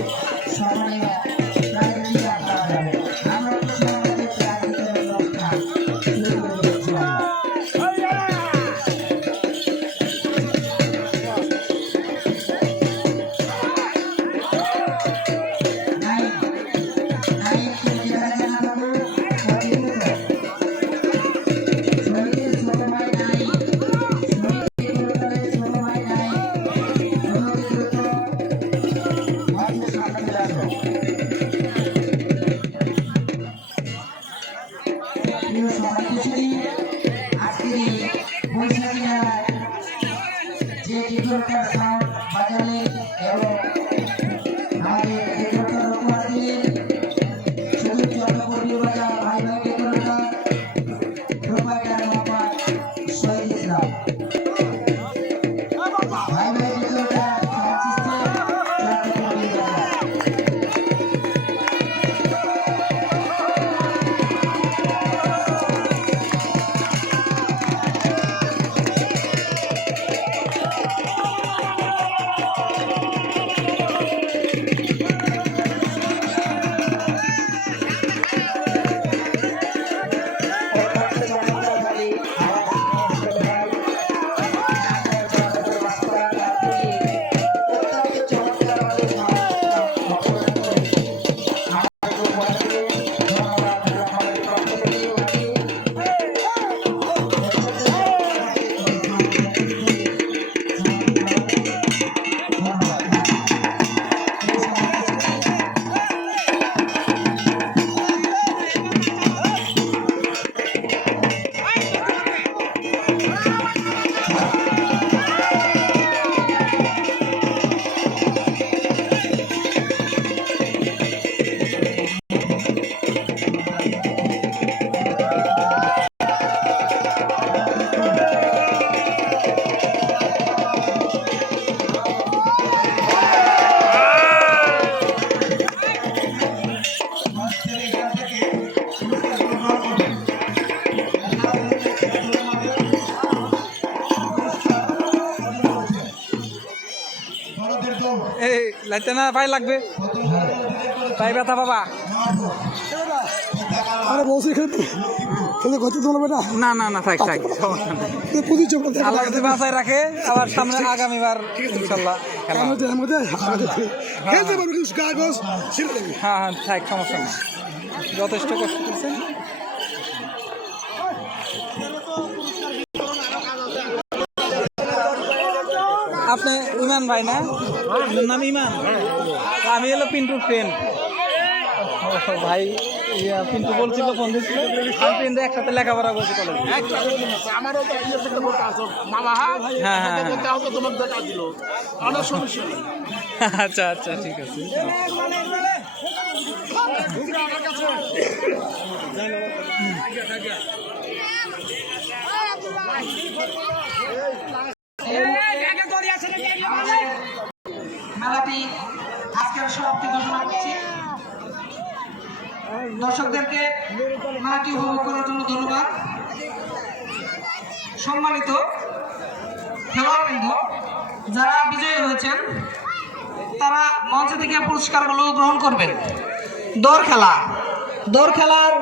সম্মানীয় প্রাইজ দিয়ে আপনারা যাবেন। আমরা একটু সম্মানিত প্রাইজ বিতরণ অনুষ্ঠান শুরু করে দিচ্ছি আমরা। যে ডিজিটাল সাউন্ড বাজালে এবং আমাদের ডিজিটাল উপহার দিলেন শুধু চন্দ্রপুর বাজার ভাই ভাই ডিজিটাল প্রোভাইডার মোহাম্মদ শহীদ ইসলাম ভাই ভাই ডিজিটাল সাউন্ড সিস্টেম এই লাইতে না পায়ে লাগবে, পায়ে ব্যথা বাবা। আরে বলছি খেলে করতে তোমার বেটা না না না, থাক থাক, সমস্যা নেই। পুঁজি চোখ আল্লাহ যদি বাঁচায় রাখে, আবার সামনে আগামীবার ইনশাল্লাহ খেলা হবে। খেলতে পারবো কিন্তু কাগজ ছিঁড়ে দেবে। হ্যাঁ হ্যাঁ, থাক, সমস্যা নেই, যথেষ্ট কষ্ট করছেন। আপনি ইমান ভাই না? আপনার নাম ইমান? আমি হলো পিন্টুর ফ্রেন্ড। ভাই পিন্টু বলছিল, ফোন দিচ্ছিল, আমি পিন্টু একসাথে লেখাপড়া করছি কলেজে। হ্যাঁ হ্যাঁ হ্যাঁ, আচ্ছা আচ্ছা, ঠিক আছে। মেলাটি আজকের সমাপ্তি ঘোষণা করছি। দর্শকদেরকে মেলাটি উপভোগ করার জন্য ধন্যবাদ। সম্মানিত খেলোয়াড়বৃন্দ, যারা বিজয়ী হয়েছেন তারা মঞ্চ থেকে পুরস্কারগুলো গ্রহণ করবেন। দৌড় খেলার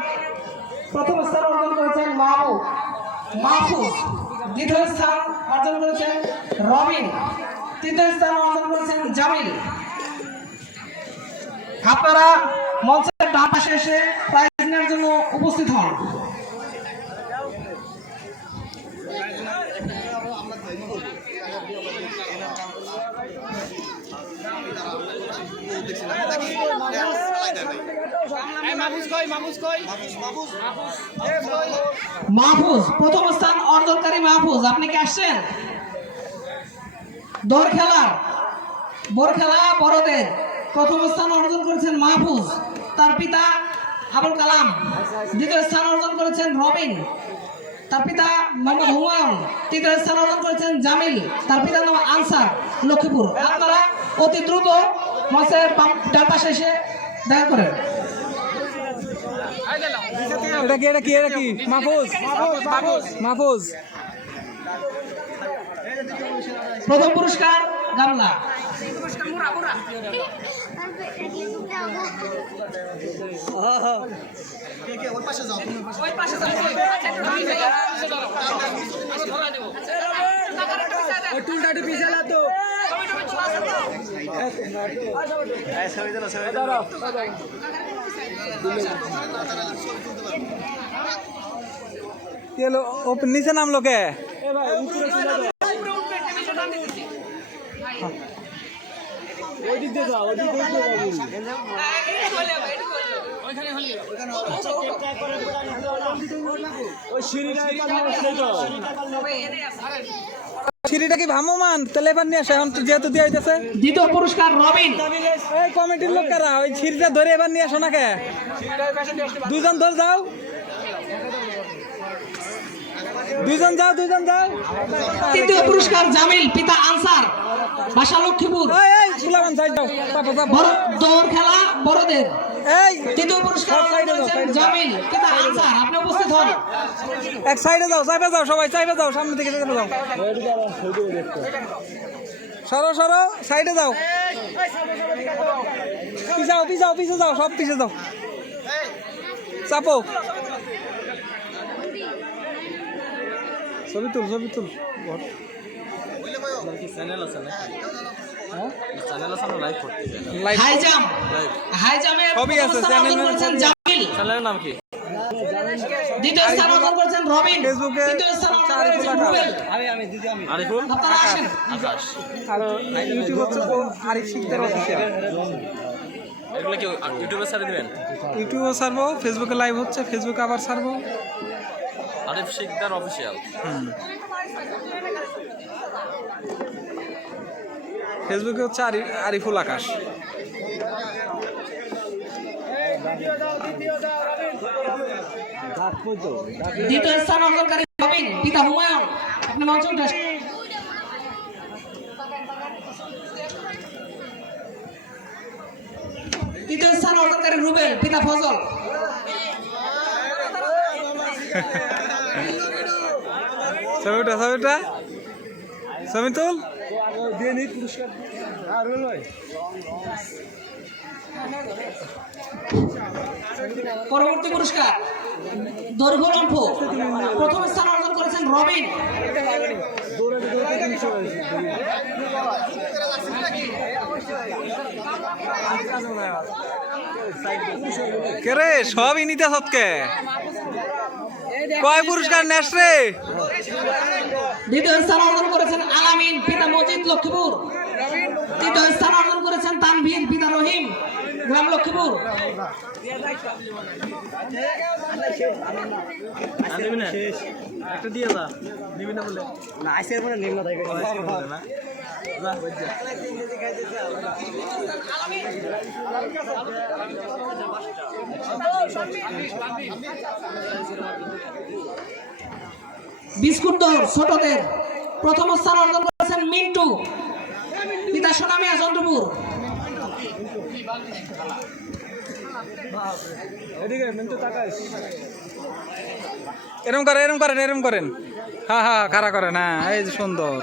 প্রথম স্থান অর্জন করেছেন মাহফুজ, দ্বিতীয় স্থান অর্জন করেছেন রবিন, তৃতীয় স্থান অর্জন করেছেন জামিল। আপনারা মঞ্চের ডান পাশে এসে প্রাইজ নেওয়ার জন্য উপস্থিত হন। মাহফুজ, প্রথম স্থান অর্জনকারী মাহফুজ, আপনি কি আসছেন? দৌড় খেলা বড়দের প্রথম স্থান অর্জন করেছেন মাহফুজ, তার পিতা আবুল কালাম। দ্বিতীয় স্থান অর্জন করেছেন রবিন, তার পিতা মোহাম্মদ হুমায়ুন। তৃতীয় স্থান অর্জন করেছেন জামিল, তার পিতার নাম আনসার, লক্ষ্মীপুর। আপনারা অতি দ্রুত মঞ্চের ডান পাশে এসে দেখা করেন। এটা কি মাহফুজ। প্রথম পুরস্কার গামলা। ওই পাশে যাও, তুমি ওই পাশে যাও। ওই টুলটা একটু পিছালে তো। ও নিচে নামলো কে? সিঁড়িটা কি ভ্রাম্যমান? তাহলে এবার নিয়ে আসে, এখন যেহেতু দিয়ে হইতেছে। দ্বিতীয় পুরস্কার রবিন। এই কমিটির লোকেরা ওই সিঁড়িটা ধরে এবার নিয়ে আসো না কে? দুজন ধরে যাও, দুজন যাও। তৃতীয় পুরস্কার জামিল, পিতা আনসার, বাসা লক্ষ্মীপুর। দৌড় খেলা বড়দের। এই তৃতীয় পুরস্কার জামিল, পিতা আনসার, আপনি উপস্থিত হন। এক সাইডে যাও, চাইবে যাও, সবাই চাইবে যাও, সামনে থেকে যাও। সরো সাইডে যাও, পিছে যাও, সব পিছে যাও, চাপো। ছবি তুল সবই আছে চ্যানেলের নাম কি? দ্বিতীয় স্থান অর্জন করেছেন রবিন, ফেসবুকে তৃতীয় স্থান অর্জন করেছেন রুবেল। আরিফুল, আপনারা আসেন। আর ইউটিউব হচ্ছে আরিফ শিকদার অফিসিয়াল। এগুলো কি ইউটিউবে ছাড়ে দিবেন? ইউটিউবে ছাড়বো, ফেসবুকে লাইভ হচ্ছে, ফেসবুকে আবার ছাড়বো। আরিফ শিকদার অফিসিয়াল। ফেসবুকে হচ্ছে আরিফুল আকাশ। দ্বিতীয় স্থান অর্জনকারী রবিন, পিতা হুমায়ুন, আপনি মঞ্চে উঠে আসেন। তৃতীয় স্থান অর্জনকারী রুবেল, পিতা ফজল। ছবিটা ছবি তুল। পরবর্তী পুরস্কার দৈর্ঘ্যলম্ফ প্রথম স্থান অর্জন করেছেন রবিন। কে রে সবই নিতে সৎকে কয় পুরস্কার নেস রে? দ্বিতীয় স্থান অর্জন করেছেন আলামিন পিতা মজিদ লক্ষ্মীপুর। তৃতীয় স্থান অর্জন করেছেন তানভীর পিতা রহিম গ্রাম লক্ষ্মীপুর। একটা দিয়ে যা নিবি না বলে না আইসের পরে নিম না তাই না বিস্কুট দৌড় ছোটদের প্রথম স্থান অর্জন করেছেন মিন্টু পিতা সোনামিয়া চন্দ্রপুর। এরম করেন এরম করেন এরম করেন হ্যাঁ হ্যাঁ খাড়া করেন হ্যাঁ এই যে সুন্দর।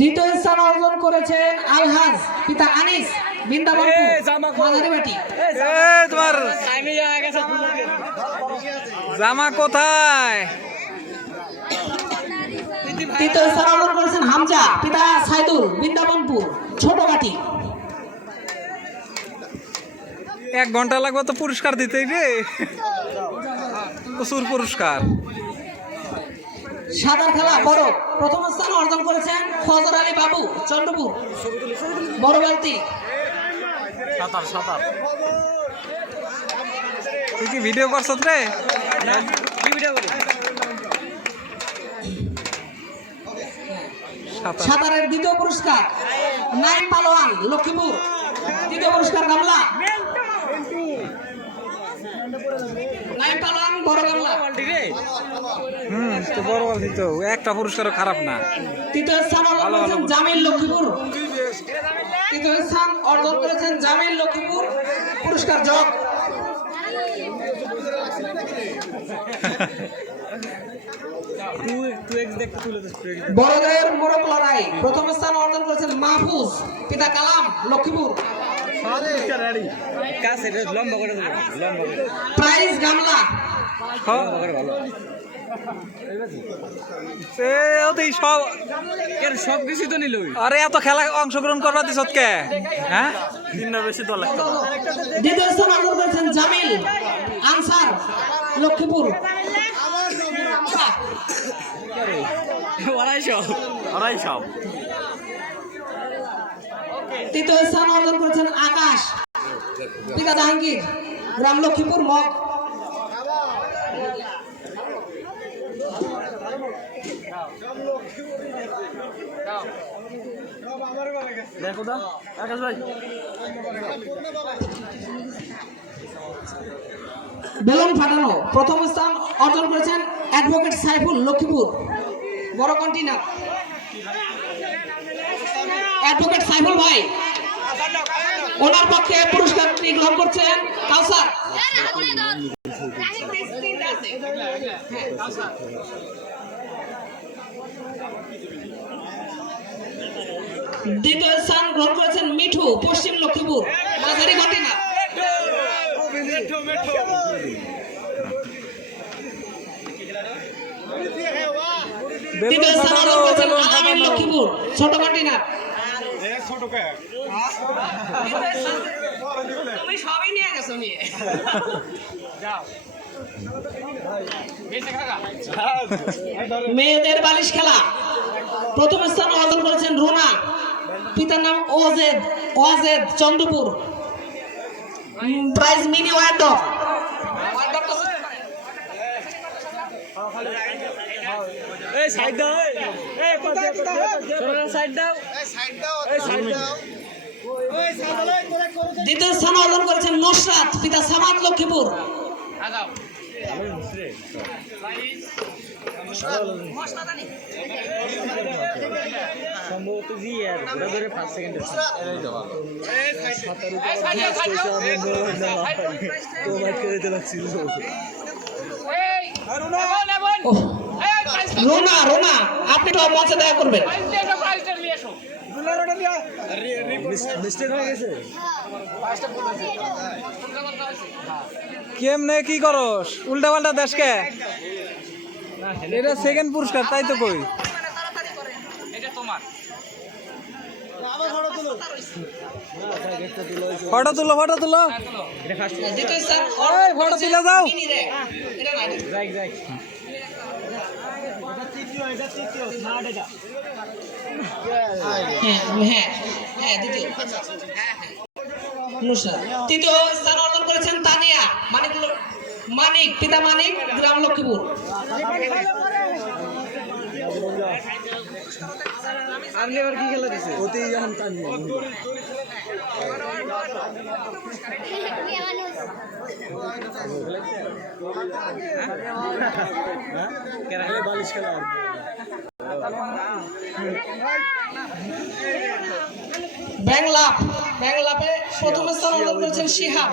দ্বিতীয় স্থান অর্জন করেছেন আলহাজ পিতা আনিস বৃন্দাবনপুর মাঝারিবাটি। তোমার জামা কোথায়? তৃতীয় স্থান অর্জন করেছেন হামজা পিতা সাইদুল বৃন্দাবনপুর ছোটবাটি। 1 ঘন্টা লাগবে তো পুরস্কার দিতে রে, প্রচুর পুরস্কার। সাঁতার খেলা বড় প্রথম স্থান অর্জন করেছেন ফজর আলী বাবু চন্দ্রপুর বড় বালতি। তুই কি ভিডিও করছ রে? সাঁতারের দ্বিতীয় পুরস্কার নাইম পালোয়ান লক্ষ্মীপুর। তৃতীয় পুরস্কার গামলা নাইম পালোয়ান বড় গামলা। তো বড় বলছি তো একটা পুরস্কারও খারাপ না। তৃতীয় স্থান অর্জন করেছেন জামিল লক্ষ্মীপুর। তৃতীয় স্থান অর্জন করেছেন জামিল লক্ষ্মীপুর পুরস্কার জগ। বড়দের মোড়ক লড়াই প্রথম স্থান অর্জন করেছেন মাহফুজ পিতা কালাম লক্ষ্মীপুর। প্রাইজ গামলা। সব কিছু তো নিল। আরে এত খেলা অংশগ্রহণ করবা দিস কে? হ্যাঁ বেশি দল। দ্বিতীয় স্থান অর্জন করেছেন জামিল আনসার লক্ষ্মীপুর। তৃতীয় স্থান অর্জন করেছেন আকাশ পিতা জাহাঙ্গীর গ্রাম লক্ষ্মীপুর মগ। বেলুন ফাটানো প্রথম স্থান অর্জন করেছেন অ্যাডভোকেট সাইফুল লক্ষ্মীপুর বড় কন্টিনার। অ্যাডভোকেট সাইফুল ভাই ওনার পক্ষে পুরস্কারটি গ্রহণ করছেন কাউসার। দ্বিতীয় স্থান গ্রহণ করেছেন মিঠু পশ্চিম লক্ষ্মীপুর মাঝারি কন্টিনার। তৃতীয় স্থান অর্জন করেছেন আলামিন লক্ষ্মীপুর ছোট কন্টিনার। তুমি সবই নিয়ে গেছো নিয়ে। মেয়েদের বালিশ খেলা প্রথম স্থান অর্জন করেছেন রুনা পিতার নাম ওয়াজেদ চন্দ্রপুর। প্রাইজ মিনি ওয়ার্ড ডগ। দ্বিতীয় স্থান অর্জন করেছেন নুসরাত পিতা সামাদ লক্ষ্মীপুর। সম্ভবত জি আর ঘোরা ধরে 5 সেকেন্ডের তোমার করে দিলাম ছিল। ওহ, রোনা রোনা আপনি তো মঞ্চে দেখা করবেন। কেমনে কি করস উল্টা পাল্টা দেশকে এটা সেকেন্ড পুরস্কার তাই তো কই ফটো তুলো দ্বিতীয় স্থান এই, ফটো তুলে যাও। Mini rack. এটা না, এটা- হ্যাঁ হ্যাঁ হ্যাঁ দ্বিতীয় নুসরাত। তৃতীয় স্থান অর্জন করেছেন তানিয়া মানিক পিতা মানিক গ্রাম লক্ষ্মীপুর। আপনি এবার কি খেলা দিছে অতি যখন বালিশ খেলা ব্যাংলাপে প্রথম স্থান অর্জন করেছেন শিহাব।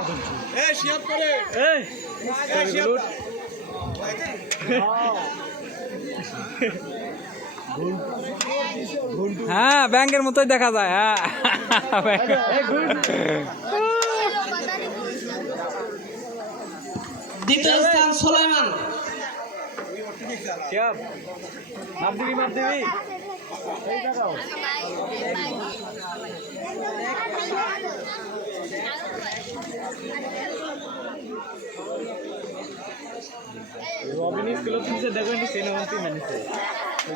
হ্যাঁ ব্যাংকের মতোই দেখা যায় হ্যাঁ দ্বিতীয় স্থান সুলাইমান। মাপ দিবি রবিন স্কুল থেকে দেখবেন সিনেমাটি মানিছে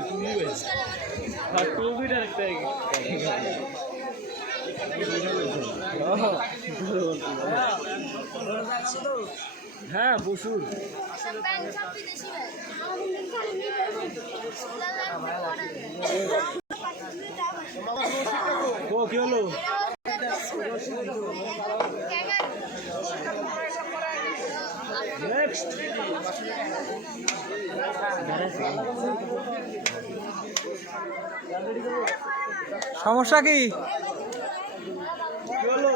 তুমি হইছে আর টুবি ডাইরেক্টর হ্যাঁ প্রচুর ও কি হলো নেক্সট সমস্যা কি হলো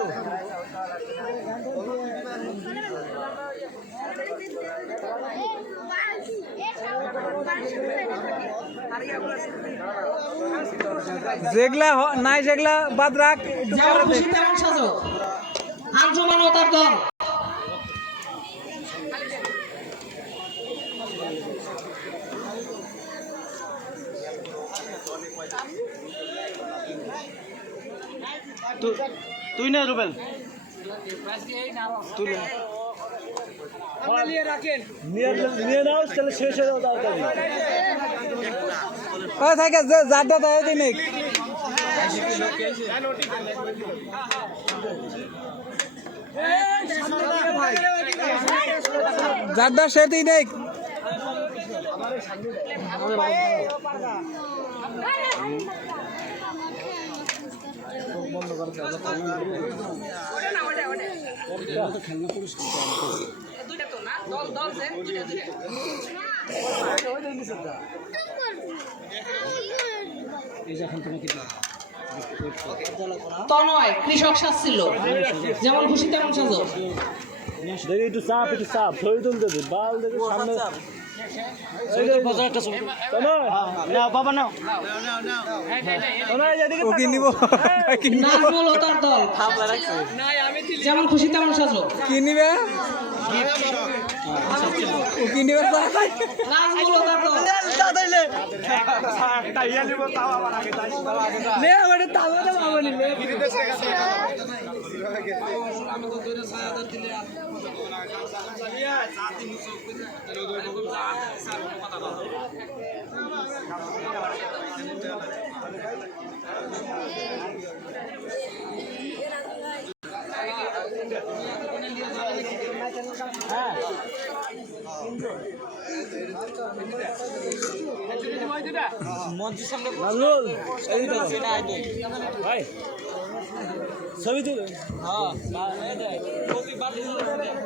যেগুলা নাই সেগুলা বাদ রাখ যেমন খুশি তেমন সাজো। আঞ্জুমান ও তার দল। তুই না রুবেল নিয়ে নাও তাহলে শেষ হয়ে যাও তাড়াতাড়ি থাকে যারটা দেয় দিন যারটা সে দিন তনয় কৃষক সাজছিল। যেমন খুশি তেমন সাজো। দেখি একটু চাপ ছবি তুলতে দে বাল দেখে সামনে নাজমুল ও তার দল। যেমন খুশি তেমন সাজো। কি নিবে ও কি নিবে নাজমুল ও তার দল।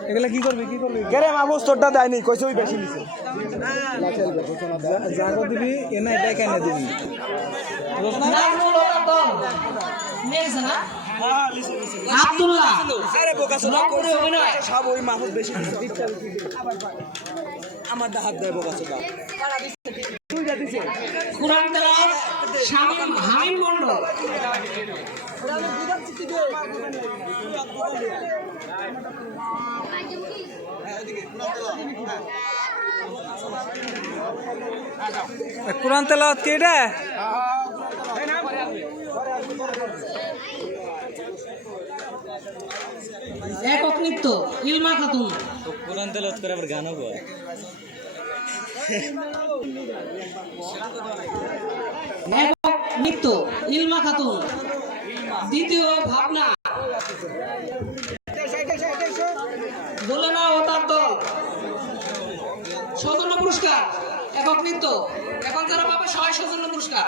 এগুলা কি করবি কেরে মাহফুজ তোরটা দেয়নি কইছে ওই বেশি নিছে জাগো দিবি এনা এটাই কেন দিবি নাজমুল ও তার দল। নিয়েছে না? আব্দুল্লাহ আরে বোকা রংপুরে অভিনয়। সব ওই মাহফুজ বেশি নিছে কুরআন তেলাওয়াত শামীম হামিম মণ্ডল। কোরআন তেলাওয়াত কি এটা? একক নৃত্য ইলমা খাতুন। কোরআন তেলাওয়াত করে আবার গানও গায়। একক নৃত্য ইলমা খাতুন। দ্বিতীয় ভাবনা দোলেনা ও তার দল। সৌজন্য পুরস্কার একক নৃত্য। এখন যারা পাবে সবাই সৌজন্য পুরস্কার।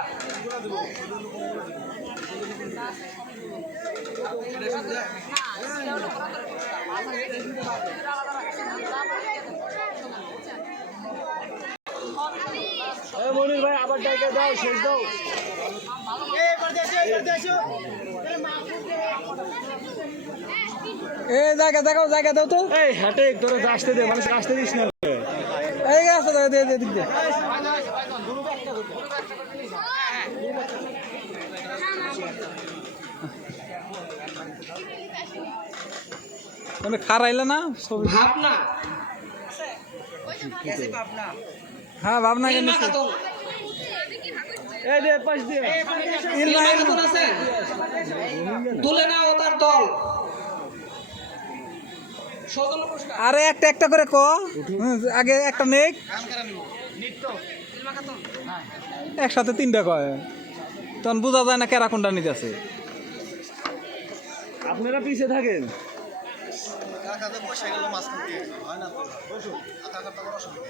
মনির ভাই আবার ডাইকে দাও, শেষ দাও। এ জায়গা দেখাও, জায়গা দাও তো। এই হাটে তোরা আসতে দে, মানুষ আসতে দিস না। এই গাছটা দাও, দে দিক দে। তুমি খারাইলে না ছবি? ভাবনা হ্যাঁ ভাবনা কেন? ইলমা খাতুন। এই দে পাশ দিয়ে। ইলমা খাতুন আছে। দোলেনা ও তার দল। সৌজন্য পুরস্কার। আরে একটা একটা করে ক, আগে একটা নেক, একসাথে তিনটা কয়, তখন বোঝা যায় না কেরা কোনটা নিতেছে। আপনারা পিছিয়ে থাকেন। কাকাতে বসে গেল মাছ করতে হয় না তো বসো কাকা তো বড় অসুবিধা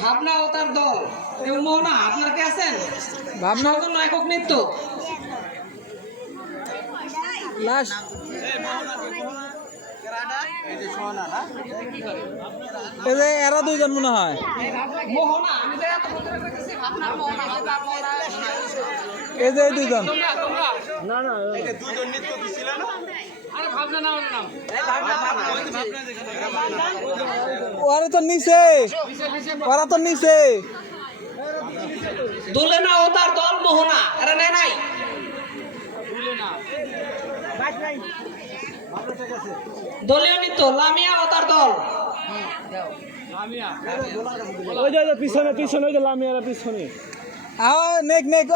ভাবনা ও তার দল এবং মোহনা আপনারা কে আছেন? ভাবনা সৌজন্য একক নৃত্য। লাস্ট এই যে এরা দুইজন মনে হয়। মোহনা আমি তো এত বলতে কইতেছি ভাবনা মোহনা এই যে এই দুইজন। না না আরে ভাবনা নাম নাম ওরা তো নিচে, ওরা তো নিচে। দোলেনা ও তার দল মোহনা এরা নেয় নাই। দলীয় নৃত্য লামিয়া ও তার দল। ওই যে পিছনে পিছনে, ওই যে লামিয়ারা পিছনে। নেক নেক,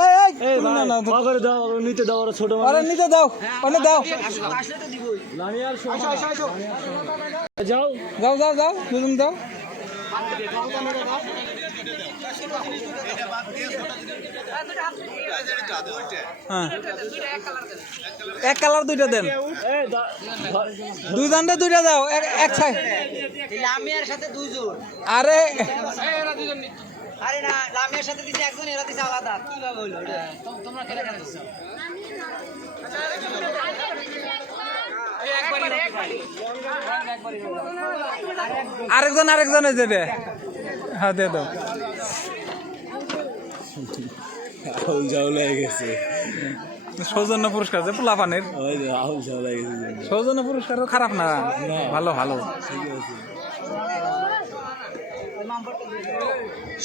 এই ভাই বাবারে দাও, নিতে দাও, ওরা ছোট ওরা নিতে দাও, ওনে দাও। লামিয়ার যাও। যাও যাও যাও, দুজন যাও। হ্যাঁ এক কালার দুইটা দেন, দুইজনটা দুইটা দাও, এক সাইড। লামিয়ার সাথে দুইজন। আরে আরে না, লামিয়ার সাথে দিছে একজন, এরা দিছে আলাদা। কিভাবে হইলো এটা? তোমরা কেন কেন দিছো? আরেকজন আরেকজনের দেবে। হ্যাঁ দে দাও। আউল ঝাউ লেগে গেছে, সৌজন্য পুরস্কার যে পোলাপানের, ওই যে আউল ঝাউ লেগে গেছে। সৌজন্য পুরস্কারও খারাপ না, ভালো ভালো।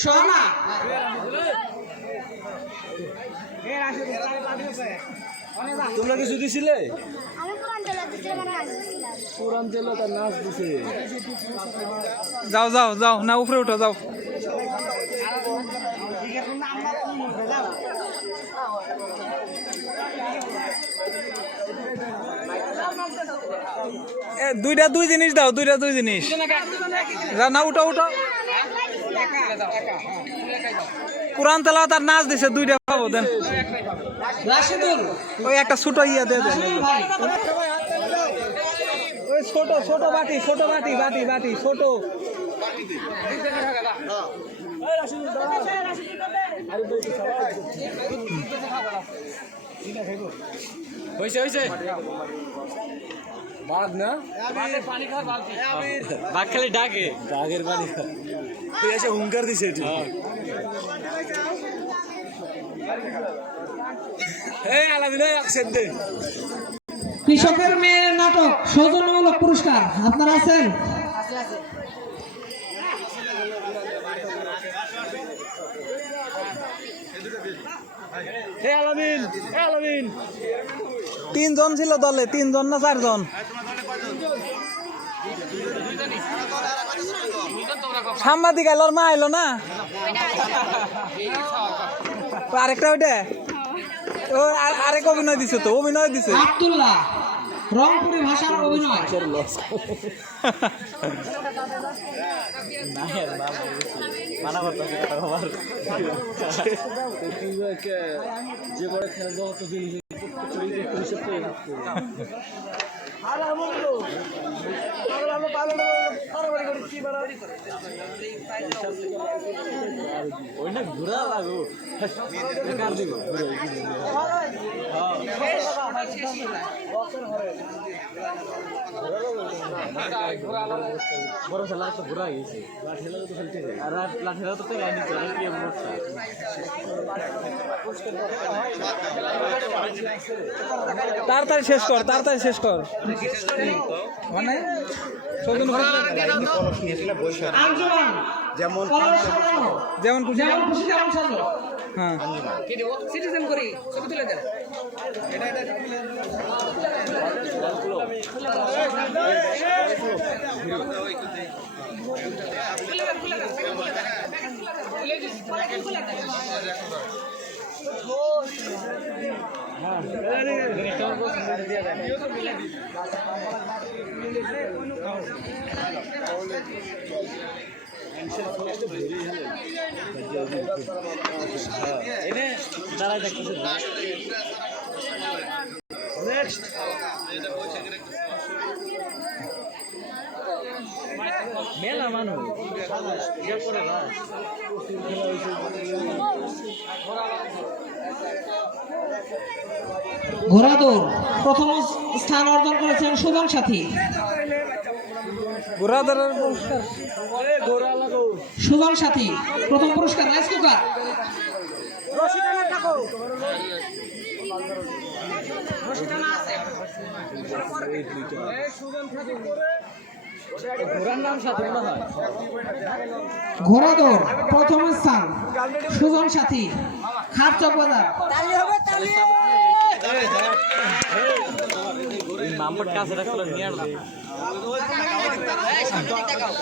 সোহানা তোমরা কিছু দিছিলে? আমি কোরআন তেলাওয়াত দিছিলাম আর নাচ দিছিলাম। কোরআন তেলাওয়াত আর নাচ দিছে। যাও যাও যাও, না উপরে উঠো, যাও। দুইটা দুই জিনিস দাও, দুইটা দুই জিনিস। যা না, উঠো উঠো। কোরআন তেলাওয়াত আর নাচ দিছে, দুইটা পাবো দেন। রাশিদুল ওই একটা ছোট ইয়া দিয়ে দেন। ভাই ওই ছোট ছোট বাটি, ছোট বাটি, বাটি বাটি ছোট। হয়েছে হয়েছে বাঘ না, বাঘ খালি ডাকে। বাঘের পানি এসে হুঙ্কার দিছে এটি। কৃষকের মেয়ের নাটক সৌজন্যমূলক পুরস্কার আপনারা আছেন? তিনজন ছিল দলে, 3 জন না 4 জন? সাংবাদিক আইলো, মা আইলো না? আরেকটা ওইটা আরেক অভিনয় দিছে, তো অভিনয় দিছে আব্দুল্লাহ, রংপুরি ভাষার অভিনয়। তাড়াতাড়ি শেষ কর, তাড়াতাড়ি শেষ কর। মানে আঞ্জুমান যেমন যেমন খুশি। যেমন খুশি তেমন সাজো। হ্যাঁ, সিটিজেন করি ছবি তুলে দেন। মেলা মানুষ ঘোড়া দৌড় প্রথম স্থান অর্জন করেছেন সুজন সাথী। ঘোড়াদৌড়ের পুরস্কার সুজন সাথী প্রথম পুরস্কার রাইস কুকার। ঘোড়া দৌড় প্রথম স্থান সুজন সাথী, খাট চকবাজার।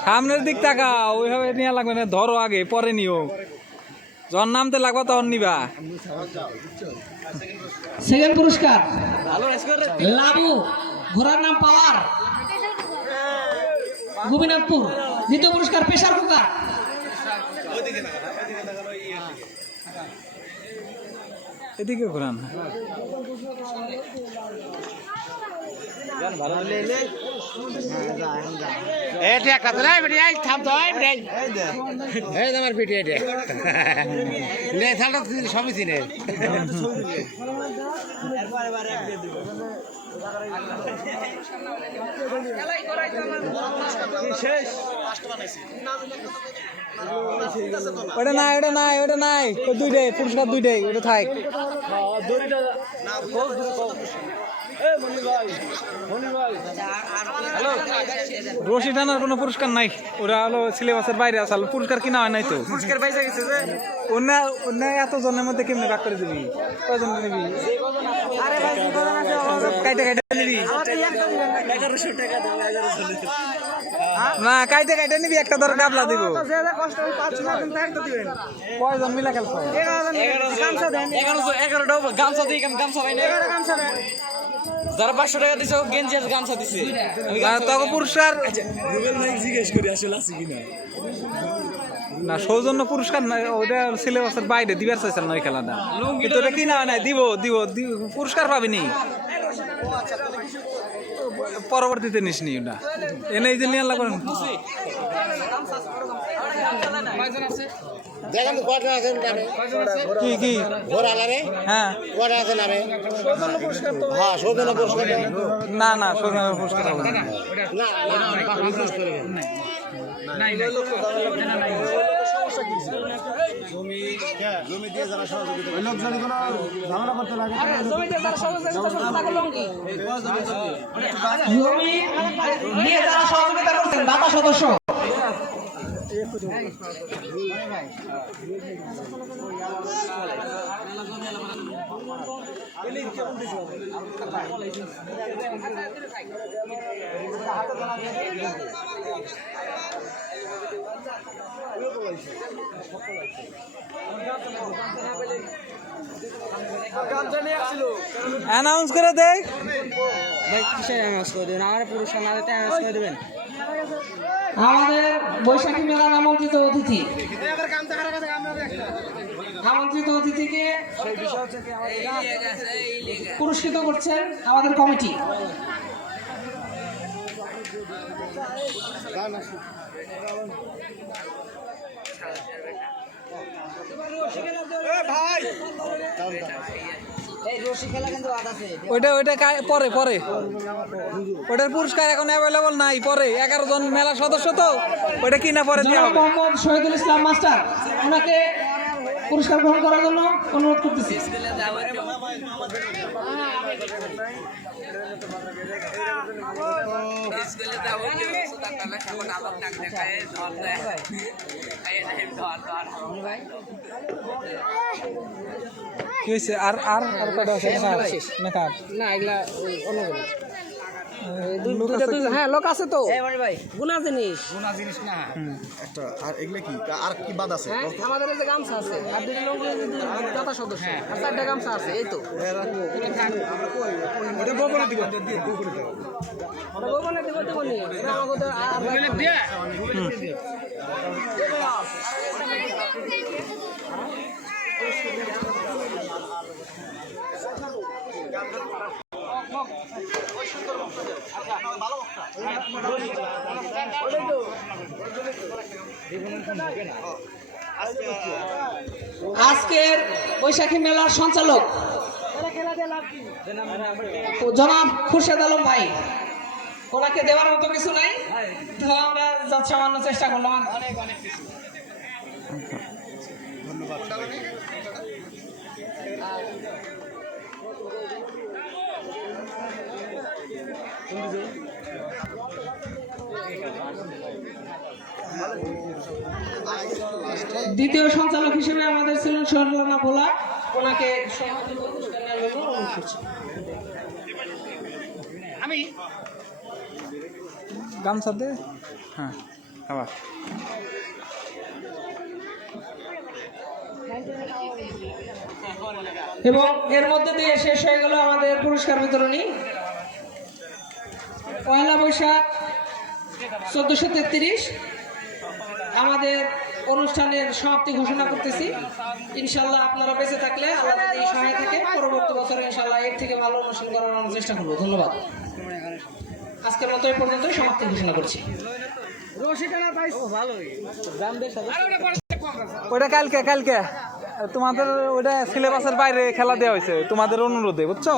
সামনের দিক টাকা ওইভাবে নিয়ে লাগবে না, ধরো আগে পরে নিও, যখন নামতে লাগবে তখন নিবা। সেকেন্ড পুরস্কার লাবু, ঘোড়ার নাম পাওয়ার, গোপীনাথপুর। দ্বিতীয় পুরস্কার প্রেসার কুকার। এদিকে ঘোরান। ওটা নাই, ওটা নাই, ওটা নাই, ওই দুইটাই পুরস্কার, দুইটাই ওটা থাক। রশি টানার কোনো পুরস্কার নাই, ওরা হলো সিলেবাসের বাইরে আসলে পুরস্কার কিনা হয় নাই তো। পুরস্কার পাইসা গেছে যে অন্য এত জনের মধ্যে কেমনে ভাগ করে দিবি, কয়জন নিবি? কাইটা কাইটা নিবি না, কাইটা কাইটা নিবি, একটা ধর গাবলা দিব। কয়জন মিলা খেলছো? 11টা গামছা দিয়ে গামছা পাই না। যারা 500 টাকা দিছে গেঞ্জি আর গামছা দিছে। তখন পুরস্কার জিজ্ঞেস করি আসলে আছে কিনা। না, সৌজন্য পুরস্কার না, ওটা সিলেবাসের বাইরে দিবার চাইছিল না ওই খেলাটা। কিন্তু ওটা কিনা হয় নাই, দিব দিব পুরস্কার পাবিনি, পরবর্তীতে নিস নি ওটা এনে এই যে নিয়ে লাগবেন। কি কি হ্যাঁ, না না, সৌজন্য পুরস্কার হবে না। ওই লোক যদি কোনো ঝামেলা করতে লাগে জমিতে যারা সহযোগিতা করছেন তাকে লঙ্কি জমি নিয়ে যারা সহযোগিতা করছেন দাতা সদস্য অ্যানাউন্স করে দেয়। আমাদের বৈশাখী মেলার আমন্ত্রিত অতিথি অতিথিকে পুরস্কৃত করছেন আমাদের কমিটি। ওইটা পরে ওইটার পুরস্কার এখন অ্যাভেলেবল নাই, পরে 11 জন মেলা সদস্য তো ওইটা কিনা পরে দেওয়া হবে। মোহাম্মদ শহীদুল ইসলাম মাস্টার ওনাকে পুরস্কার গ্রহণ করার জন্য অনুরোধ করতেছি। কি হয়েছে? আর কয়টা আছে? মেকআপ না এগুলা হ্যাঁ লোক আছে তো গুনা জিনিস একটা আর এগুলো কি আর কি বাদ আছে? আমাদের এই যে গামছা আছে আর দুটো লোক দাতা সদস্য আর 4টা গামছা আছে এই তো ওটা বলে দিব গোপনে দেব নি এটা আমাদের দিয়া আজকের বৈশাখী মেলার সঞ্চালক জনাব খুরশেদ আলম ভাই, ওনাকে দেওয়ার মতো কিছু নাই তো আমরা যৎসামান্য চেষ্টা করলাম। দ্বিতীয় সঞ্চালক হিসেবে আমাদের ছিলেন সরলানা ভোলা, ওনাকে আমি গামছা দে। হ্যাঁ আবার এবং এর মধ্যে দিয়ে শেষ হয়ে গেল আমাদের পুরস্কার বিতরণী। পয়লা বৈশাখ 1433 আমাদের অনুষ্ঠানের সমাপ্তি ঘোষণা করতেছি। ইনশাল্লাহ আপনারা বেঁচে থাকলে আল্লাহ যদি সহায় থাকে পরবর্তী বছরে ইনশাল্লাহ এর থেকে ভালো অনুষ্ঠান করার আমরা চেষ্টা করবো। ধন্যবাদ। আজকের মতো এই পর্যন্তই সমাপ্তি ঘোষণা করছি। ওইটা কালকে তোমাদের ওইটা সিলেবাসের বাইরে খেলা দেওয়া হয়েছে তোমাদের অনুরোধে, বুঝছো?